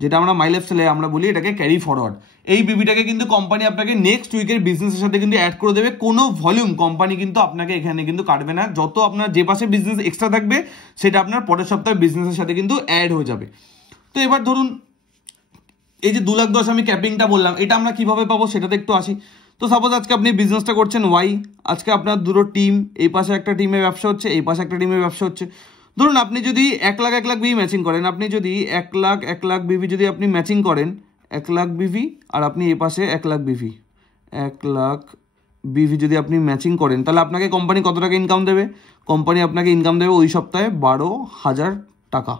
যেটা আমরা মাই লাইফ সেলে আমরা বলি এটাকে ক্যারি ফরওয়ার্ড। এই বিভিটাকে কিন্তু কোম্পানি আপনাকে নেক্সট উইকের বিজনেসের সাথে কিন্তু অ্যাড করে দেবে। কোনো ভলিউম কোম্পানি কিন্তু আপনাকে এখানে কিন্তু কাটবে না, যত আপনার যে পাশে বিজনেস এক্সট্রা থাকবে সেটা আপনার পরের সপ্তাহে বিজনেসের সাথে কিন্তু অ্যাড হয়ে যাবে। তো এবার ধরুন এই যে 2,10,000 আমি ক্যাপিংটা বললাম, এটা আমরা কিভাবে পাবো সেটাতে একটু আসি। তো সাপোজ আজকে আপনি বিজনেসটা করছেন ওয়াই, আজকে আপনার দুটো টিম, এই পাশে একটা টিমের ব্যবসা হচ্ছে, এই পাশে একটা টিমের ব্যবসা হচ্ছে। ধরুন আপনি যদি 1 লাখ বিভি ম্যাচিং করেন, আপনি যদি 1 লাখ বিভি যদি আপনি ম্যাচিং করেন, 1 লাখ বিভি আর আপনি এই পাশে 1 লাখ বিভি, 1 লাখ বিভি যদি আপনি ম্যাচিং করেন, তাহলে আপনাকে কোম্পানি কত টাকা ইনকাম দেবে? কোম্পানি আপনাকে ইনকাম দেবে ওই সপ্তাহে 12,000 টাকা।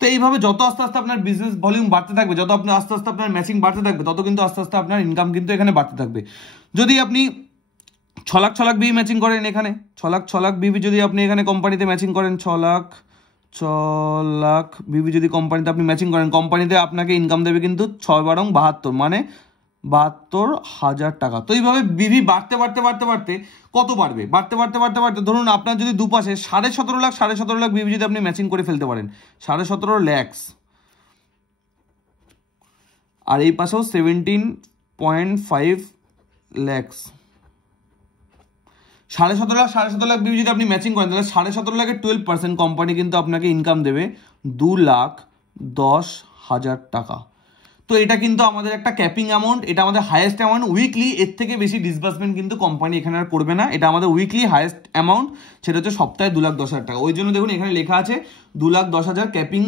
তো এইভাবে যত আস্তে আস্তে আপনার বিজনেস ভলিউম বাড়তে থাকবে, যত আপনি আস্তে আস্তে আপনার ম্যাচিং বাড়তে থাকবে, তত কিন্তু আস্তে আস্তে আপনার ইনকাম কিন্তু এখানে বাড়তে থাকবে। যদি আপনি 6 লাখ বিভি ম্যাচিং করেন, এখানে 6 লাখ বিভি যদি আপনি এখানে কোম্পানিতে ম্যাচিং করেন, 6 লাখ বিভি যদি কোম্পানিতে আপনি ম্যাচিং করেন, কোম্পানিতে আপনাকে ইনকাম দেবে কিন্তু 6 বারং 72, মানে 72,000 টাকা। তো এইভাবে বিভি বাড়তে বাড়তে বাড়তে বাড়তে কত বাড়বে, বাড়তে বাড়তে বাড়তে বাড়তে ধরুন আপনার যদি দুপাশে 17.5 লাখ বিভি যদি আপনি ম্যাচিং করে ফেলতে পারেন, 17.5 লাখ, আর এই পাশেও 17.5 লাখ, 17.5 লাখ বিভি যদি আপনি ম্যাচিং করেন, তাহলে 17.5 লাখের 12% কোম্পানি কিন্তু আপনাকে ইনকাম দেবে 2,10,000 টাকা। তো এটা কিন্তু আমাদের একটা ক্যাপিং অ্যামাউন্ট, এটা আমাদের হাইয়েস্ট অ্যামাউন্ট উইকলি। এর থেকে বেশি ডিসবার্সমেন্ট কিন্তু কোম্পানি এখানে আর করবে না, এটা আমাদের উইকলি হাইয়েস্ট অ্যামাউন্ট, সেটা হচ্ছে সপ্তাহে 2,10,000 টাকা। ওই জন্য দেখুন এখানে লেখা আছে 2,10,000 ক্যাপিং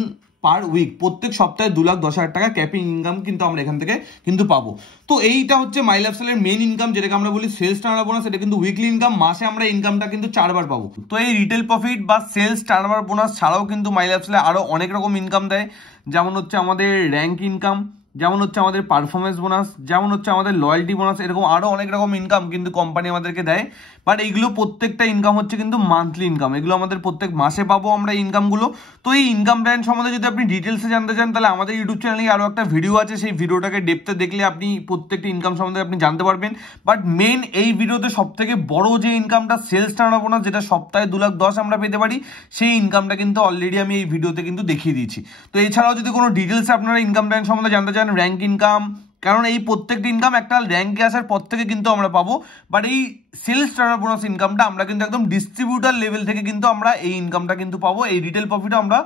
পার উইক, প্রত্যেক সপ্তাহে 2,10,000 টাকা ক্যাপিং ইনকাম কিন্তু আমরা এখান থেকে কিন্তু পাবো। তো এইটা হচ্ছে মাই লাইফ সেলের মেইন ইনকাম, যেটাকে আমরা বলি সেলস টার্নওভার বোনাস। এটা কিন্তু উইকলি ইনকাম, মাসে আমরা ইনকামটা কিন্তু 4 বার পাবো। তো এই রিটেল প্রফিট বা সেলস টার্নওভার বোনাস ছাড়াও কিন্তু মাই লাইফ সেলে আরো অনেক রকম ইনকাম দেয়, যেমন হচ্ছে আমাদের র্যাঙ্ক ইনকাম, যেমন হচ্ছে আমাদের পারফরমেন্স বোনাস, যেমন হচ্ছে আমাদের লয়্যালটি বোনাস, এরকম আরো অনেক রকম ইনকাম কিন্তু কোম্পানি আমাদেরকে দেয়। বাট এইগুলো প্রত্যেকটা ইনকাম হচ্ছে কিন্তু মান্থলি ইনকাম, এগুলো আমাদের প্রত্যেক মাসে পাবো আমরা ইনকামগুলো। তো এই ইনকাম প্ল্যান সম্বন্ধে যদি আপনি ডিটেলসে জানতে চান, তাহলে আমাদের ইউটিউব চ্যানেলে আরো একটা ভিডিও আছে, সেই ভিডিওটাকে ডেপথে দেখলে আপনি প্রত্যেকটা ইনকাম সম্বন্ধে আপনি জানতে পারবেন। বাট মেইন এই ভিডিওতে সব থেকে বড় যে ইনকামটা সেলস টার্নওভার বোনাস, যেটা সপ্তাহে 2,10,000 আমরা পেতে পারি, সেই ইনকামটা কিন্তু অলরেডি আমি এই ভিডিওতে কিন্তু দেখিয়ে দিয়েছি। তো এছাড়াও যদি কোনো ডিটেলসে আপনারা ইনকাম প্ল্যান সম্বন্ধে জানতে চান, র্যাঙ্ক ইনকাম, কারণ এই প্রত্যেকটা ইনকাম একটা র্যাঙ্কে আসার পর থেকে কিন্তু আমরা পাবো। বাট এই সেলস টার্নওভার বোনাস ইনকামটা আমরা কিন্তু একদম ডিস্ট্রিবিউটার লেভেল থেকে কিন্তু আমরা এই ইনকামটা কিন্তু পাবো। এই রিটেল প্রফিটও আমরা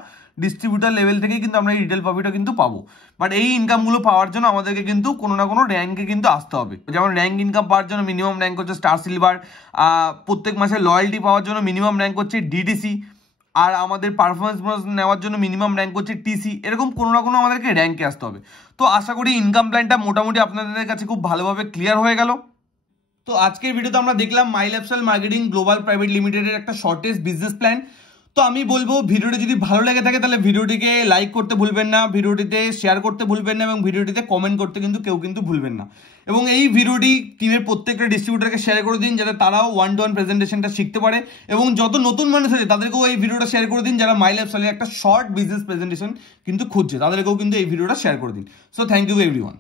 ডিস্ট্রিবিউটার লেভেল থেকে কিন্তু আমরা এই রিটেল প্রফিটও কিন্তু পাবো। বাট এই ইনকামগুলো পাওয়ার জন্য আমাদেরকে কিন্তু কোনো না কোনো র্যাঙ্কে কিন্তু আসতে হবে। যেমন র্যাঙ্ক ইনকাম পাওয়ার জন্য মিনিমাম র্যাঙ্ক হচ্ছে স্টার সিলভার, প্রত্যেক মাসে লয়্যালটি পাওয়ার জন্য মিনিমাম র্যাঙ্ক হচ্ছে ডিডিসি, আর আমাদের পারফরমেন্স বোনাস নেওয়ার জন্য মিনিমাম র্যাঙ্ক হচ্ছে টিসি। এরকম কোনো না কোনো আমাদেরকে র্যাঙ্কে আসতে হবে। তো আশা করি ইনকাম প্ল্যানটা মোটামুটি আপনাদের কাছে খুব ভালোভাবে ক্লিয়ার হয়ে গেল। তো আজকের ভিডিওতে আমরা দেখলাম মাই লাইফস্টাইল মার্কেটিং গ্লোবাল প্রাইভেট লিমিটেডের একটা শর্টেজ বিজনেস প্ল্যান। তো আমি বলবো ভিডিওটি যদি ভালো লেগে থাকে তাহলে ভিডিওটিকে লাইক করতে ভুলবেন না, ভিডিওটিতে শেয়ার করতে ভুলবেন না, এবং ভিডিওটিতে কমেন্ট করতে কেউ কিন্তু ভুলবেন না। এবং এই ভিডিওটি টিমের প্রত্যেকটা ডিস্ট্রিবিউটারকে শেয়ার করে দিন, যাতে তারাও 1-to-1 প্রেজেন্টেশনটা শিখতে পারে। এবং যত নতুন মানুষ আছে তাদেরকেও এই ভিডিওটা শেয়ার করে দিন, যারা মাই লাইফস্টাইলের একটা শর্ট বিজনেস প্রেজেন্টেশন কিন্তু খুঁজছে, তাদেরকেও কিন্তু এই ভিডিওটা শেয়ার করে দিন। So thank you everyone.